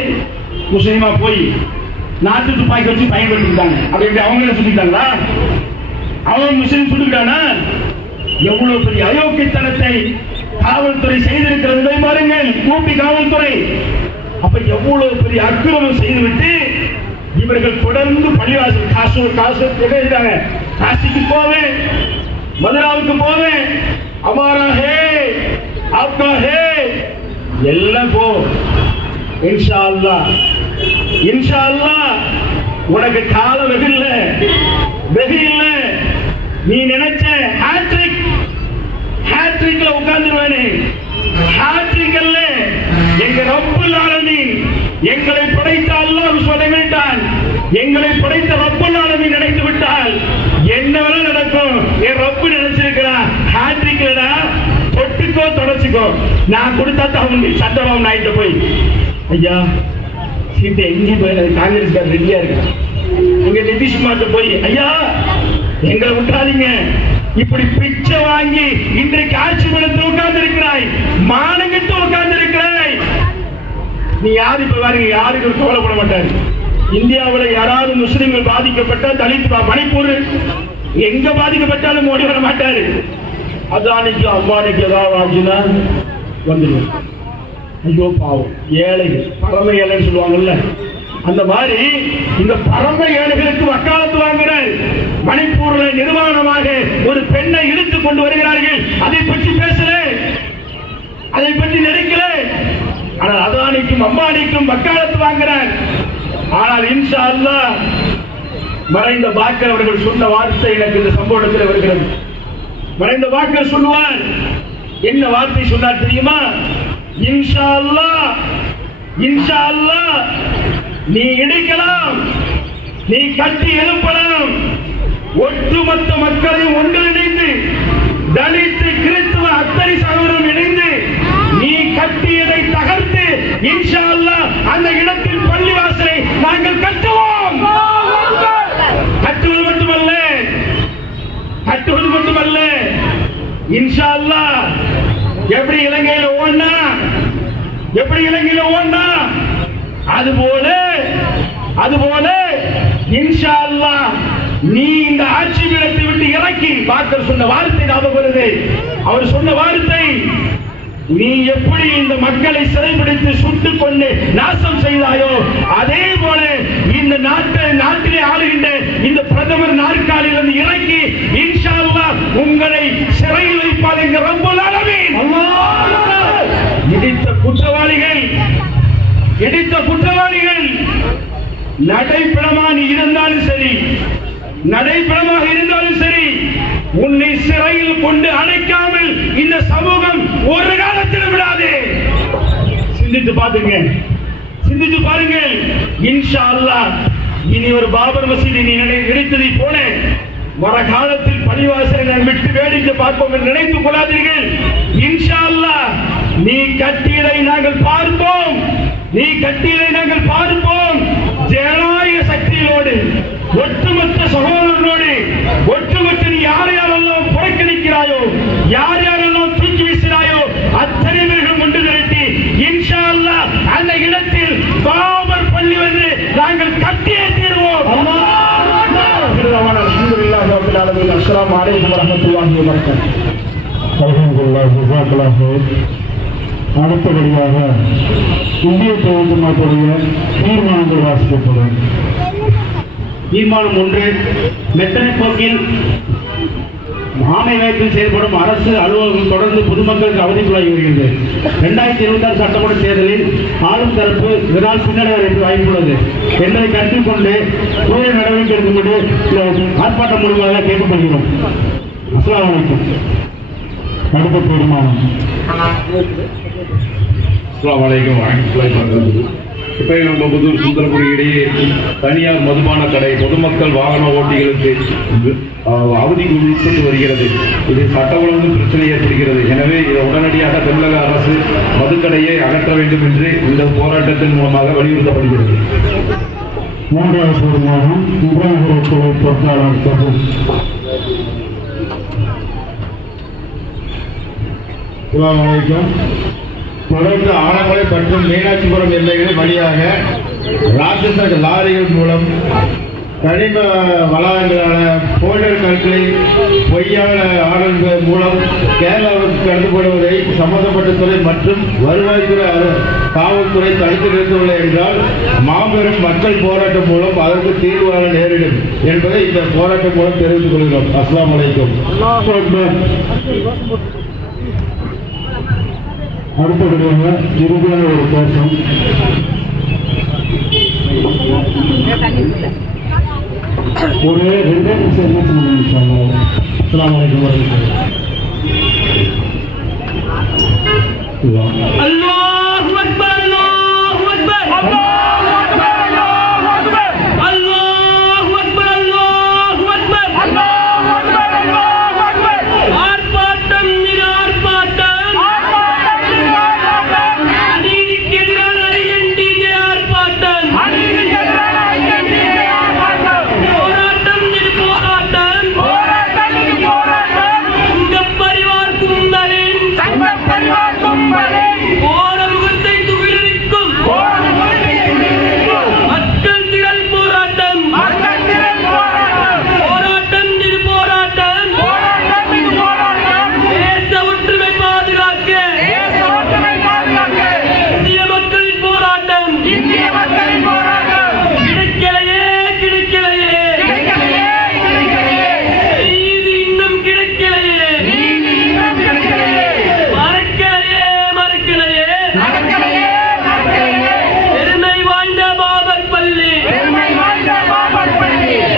முஸ்லீமா போய் நாட்டு துப்பாக்கி வச்சு பயன்படுத்திட்டாங்க? அப்படி எப்படி அவங்க சுட்டுட்டாங்களா? அவன் முஸ்லீம் சுட்டுட்டானா? எவ்வளவு பெரிய அயோக்கியத்தனத்தை காவல்துறை செய்திருக்கிறது பாருங்கள். ஊபி காவல்துறை அப்ப எவ்வளவு பெரிய அக்கிரமம் செய்துவிட்டு இவர்கள் தொடர்ந்து பள்ளிவாசல் காசு காசிக்கு போவேன், மதுராவுக்கு போவேன், அமாரா ஹே ஆப்கா ஹே எல்லாம் போ. இன்ஷா அல்லாஹ் இன்ஷா அல்லாஹ் உனக்கு கால வெகு இல்ல. நீ நினைச்ச ஹேட்ரிக்ல உட்கார்ந்துருவானே, ஹேட்ரிக் அல்ல. எங்க ரப்புல் ஆலமீன் எங்களை படைத்த அல்லாஹ் சொல்ல வேண்டாம். எங்களை படைத்த ரப்புல் ஆலமீன் நினைத்து விட்டால் என்ன வேணா நடக்கும். என் ரப்பு நினைச்சிருக்கிறான் ஹேட்ரிக்லடா, தொட்டுக்கோ தொடச்சுக்கோ. நான் கொடுத்தா தான் சட்டபாபு நாயிட்ட போய், ஐயா சீட்டை எங்கேயும் போய் காங்கிரஸ்கார் ரெடியா இருக்கு, இங்க நிதிஷ்குமார்ட்ட போய், ஐயா எங்களை விட்டாதீங்க, இப்படி பிச்சை வாங்கி இன்றைக்கு ஆட்சி பீடத்தில் உட்கார்ந்து இருக்கிறாய், மானங்கிட்டு உட்கார்ந்து இருக்கிறாய். நீ யாரு இப்ப பாருங்க, யாருக்கு கவலைப்பட மாட்டாரு. இந்தியாவில் யாராவது முஸ்லிம்கள் பாதிக்கப்பட்ட தலித் மணிப்பூர் எங்க பாதிக்கப்பட்டாலும் ஓடி வர மாட்டாரு. அதானிக்கு அம்பானிக்கு ஏதாவது ஆச்சுன்னா வந்துடும். ஐயோ பாவம், ஏழைகள் பரம ஏழைன்னு சொல்லுவாங்கல்ல, அந்த மாதிரி இந்த பரம ஏழைகளுக்கு வக்காலத்து வாங்குகிறார். மணிப்பூர்ல நிர்வாணமாக ஒரு பெண்ணை இழுத்துக் கொண்டு வருகிறார்கள். அதை பற்றி பேசல, அதை பற்றி நினைக்கல. ஆனால் அதானிக்கும் அம்பானிக்கும் வக்காலத்து வாங்குகிறார். ஆனால் இன்ஷா அல்லாஹ் மறைந்த பாக்கர் அவர்கள் சொன்ன வார்த்தை எனக்கு இந்த சம்பவத்தில் வருகிறது. மறைந்த பாக்கர் சொல்லுவார், என்ன வார்த்தை சொன்னார் தெரியுமா? இன்ஷா அல்லாஹ் இன்ஷா அல்லாஹ் நீ இடிக்கலாம், நீ கட்டி எழுப்பலாம், ஒட்டுமொத்த மக்களையும் ஒன்றிணைந்து தலித்து கிறிஸ்துவ அத்தனை சகோதரரும் இணைந்து நீ கட்டியதை தகர்த்து இன்ஷா அல்லாஹ் அந்த இடத்தில் பள்ளிவாசலை நாங்கள் கட்டுவோம். கட்டுவது மட்டுமல்ல இன்ஷா அல்லாஹ் எப்படி இலங்கையில் ஓடினா அதுபோல இன்ஷா அல்லாஹ் நீ இந்த ஆட்சி பீடத்தை விட்டு இறக்கி. பாக்கர் சொன்ன வார்த்தை ஞாபகம் வருது. அவர் சொன்ன வார்த்தை, நீ எப்படி இந்த மக்களை சிறைபிடித்து சுட்டுக் கொண்டு நாசம் செய்தாயோ அதே போல இந்த நாட்டிலே ஆளுகின்ற இந்த பிரதமர் நாற்காலியிலிருந்து இறக்கி இன்ஷா அல்லாஹ் உங்களை சிறையில் வைப்பார் என்கிற ரப்பல் ஆலமீன். இடித்த குற்றவாளிகள் நடைபெறமாக இருந்தாலும் சரி உன்னை சிறையில் கொண்டு அடைக்காமல் இந்த சமூகம் ஒரு காலத்தில் விடாது. சிந்தித்து பாருங்கள். இன்ஷா அல்லாஹ் இனி ஒரு பாபர் மசீதி நீ இடித்ததை போல வர காலத்தில் பள்ளிவாசலை நான் விட்டு வேடிக்கை பார்ப்போம் என்று நினைத்துக் கொள்ளாதீர்கள். இன்ஷா அல்லாஹ் நீ கட்டியதை நாங்கள் பார்ப்போம். ஜனநாயக சக்தியோடு ஒட்டுமொத்த சகோதரனோடு ஒட்டுமொத்த நீ யாரெல்லாம் புறக்கணிக்கிறாயோ, யாரெல்லாம் தூக்கி வீசினாயோ அத்தனை பேர்கள் ஒன்று திரட்டி இன்ஷா அல்லாஹ் அந்த இடத்தில் பாபர் பள்ளி வந்து நாங்கள் கட்டியே தீர்வோம். அஸ்ஸலாமு அலைக்கும் வரஹ்மத்துல்லாஹி வபரகாத்துஹு. அல்ஹம்துலில்லாஹ், ஜஸாக்கல்லாஹு. அடுத்தபடியாக இந்திய தொழில்நுட்பத்துடைய தீர்மானங்கள் வாசிக்கப்படும். தீர்மானம் 1, மெத்தனை போக்கில் ஆமை வயத்தில் செயல்படும் அரசு அலுவலகம் தொடர்ந்து பொதுமக்களுக்கு அவதிக்குள்ளாகி வருகிறது. 2026 சட்டமன்ற தேர்தலில் ஆளும் தரப்பு இதனால் பின்னடைவு வாய்ப்புள்ளது என்பதை கருத்தில் கொண்டு தூய நடவடிக்கை எடுக்கும்படி ஆர்ப்பாட்டம் மூலமாக கேட்டுக்கொள்கிறோம். அஸ்ஸலாமு அலைக்கும். அடுத்த தீர்மானம். அஸ்ஸலாமு அலைக்கும் வரஹ்மத்துல்லாஹி வபரகாத்துஹு. குப்பைநம்புதூர் சுந்தரபுரி இடையே தனியார் மதுபான கடை பொதுமக்கள் வாகன ஓட்டிகளுக்கு அவதிக்கு உட்பட்டு வருகிறது. இது சட்ட ஒழுங்கு பிரச்சனை ஏற்படுகிறது. எனவே இதை உடனடியாக தமிழக அரசு மதுக்கடையை அகற்ற வேண்டும் என்று இந்த போராட்டத்தின் மூலமாக வலியுறுத்தப்படுகிறது. 3வது தீர்மானம் இப்ராஹிம் பொறுப்பாளர் கபூர். அஸ்ஸலாமு அலைக்கும். தொடர்ந்து ஆனமலை மற்றும் மீனாட்சிபுரம் எல்லைகள் வழியாக ராட்சச லாரிகள் மூலம் கனிம வளாகங்களான போல்டர் கற்களை பொய்யான ஆர்டர்கள் மூலம் கேரளாவுக்கு கடத்தப்படுவதை சம்பந்தப்பட்ட துறை மற்றும் வருவாய்த்துறை காவல்துறை தடுத்து நிறுத்தவில்லை என்றால் மாபெரும் மக்கள் போராட்டம் மூலம் அதற்கு தீர்வு காண நேரிடும் என்பதை இந்த போராட்டம் மூலம் தெரிவித்துக் கொள்கிறோம். அஸ்ஸலாமு அலைக்கும். அடுத்தபடியாக இறுதியான ஒரு கோஷம். ஒரு 2 நிமிஷம். அஸ்ஸலாமு அலைக்கும் வரஹ்மத்துல்லாஹி. அல்லாஹு அக்பர் அல்லாஹு அக்பர் அல்லாஹு அக்பர் அல்லாஹு அக்பர் அல்லாஹு அக்பர் அல்லாஹு அக்பர் அல்லாஹு அக்பர் அல்லாஹு அக்பர். ஆர்ப்பாட்டம் நிரார்ப்பாட்டம் அநீதிக்கு எதிரான ஐஎன்டிஜே ஆர்ப்பாட்டம் போராட்டம் இது போராட்டம் சங்க பரிவார் கும்பலின் போராட்டத்தை துகிலரிக்கும் மக்கள் திரள் போராட்டம் போராட்டம் இது போராட்டம் தேச ஒற்றுமை பாதுகாக்க இந்திய மக்களின் போராட்டம் கிடைக்கலையே நீதி இன்னும் கிடைக்கலையே மறக்கலையே பெருமை வாய்ந்த பாபர் பள்ளி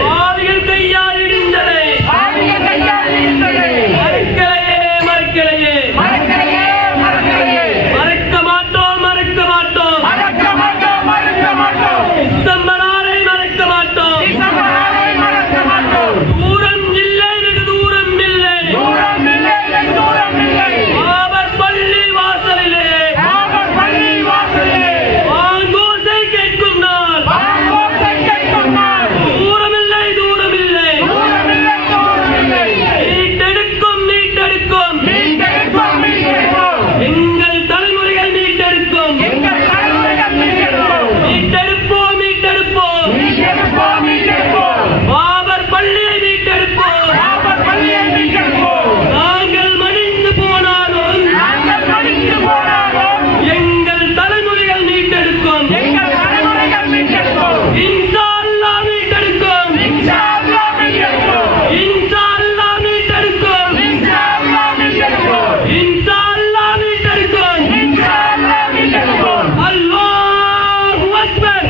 பாவிகள் கையால் இடிந்ததை மறக்கலையே மறக்க மாட்டோம் டிசம்பராரை மறக்க மாட்டோம். தூரம் இல்லை வெகு தூரம் இல்லை பாபர் பள்ளி வாசலிலே வாங்கோசை கேட்கும் நாள் தூரம் இல்லை மீட்டெடுக்கும் எங்கள் தலைமுறைகள் மீட்டெடுப்போம் பாபர் பள்ளியை மீட்டெடுப்போம். நாங்கள் மடிந்து போனாலும் எங்கள் தலைமுறைகள் மீட்டெடுக்கும். இன்ஷா அல்லாஹ் மீட்டெடுக்கும். இன்ஷா அல்லாஹ் மீட்டெடுக்கும். அல்லாஹு அக்பர்.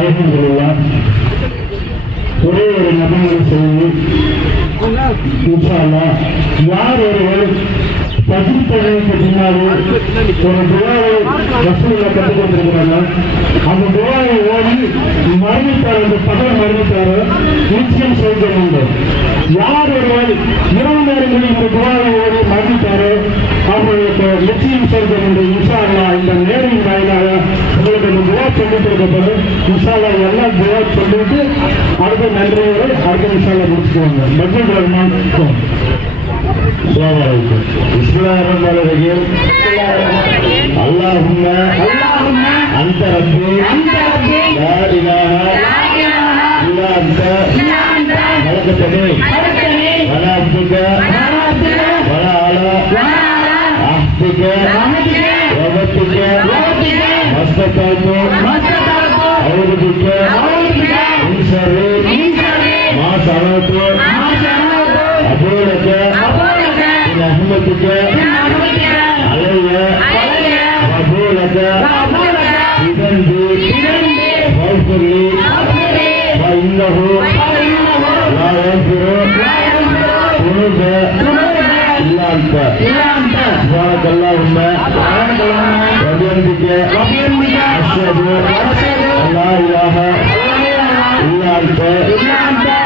அல்ஹம்துலில்லாஹ். ஒரே ஒரு நபிமொழி செய்தி. இன்ஷா அல்லாஹ் யார் ஒருவர் பஜ்ர் தொழுகைக்கு பின்னாடி ஒரு துஆவை ரசூலுல்லாஹ் கற்றுக் கொடுத்திருக்கிறார்கள். அந்த துஆவை ஓதி மரணித்தார், அந்த பகல் மரணித்தாரோ நிச்சயம் சொர்க்கம் உண்டு. யார் ஒருவர் இரவு நேரங்களில் இந்த துஆவை ஓதி மரணித்தாரோ அவர்களுக்கு நிச்சயம் சொர்க்கம் உண்டு. இன்ஷா அல்லாஹ் இந்த நேரின் வாயிலாக உங்களுக்கு இந்த துஆ சொல்லிக் கொடுக்கப்படும். இன்ஷா அல்லாஹ் எல்லாம் துஆ சொல்லிட்டு அடுத்த நன்றியோடு அடுத்த இன்ஷா அல்லாஹ் முடிச்சுக்குவாங்க. பஜ்ர் ரஹ்மான். السلام عليكم. بسم الله الرحمن الرحيم. اللهم أنت ربي لا إله إلا أنت خلقتني وأنا عبدك وأنا على استطعت أعوذ بك من شر ما صنعت أبو لك بنعمتك علي وأبو لك بذنبي فاغفر لي فإنه لا يغفر الذنوب إلا أنت سبحانك اللهم وبحمدك أشهد أن لا إله إلا أنت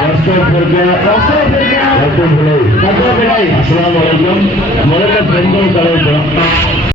أستغفرك وأتوب إليك. السلام عليكم. முதல்ல பெண்கள் தலைப்பு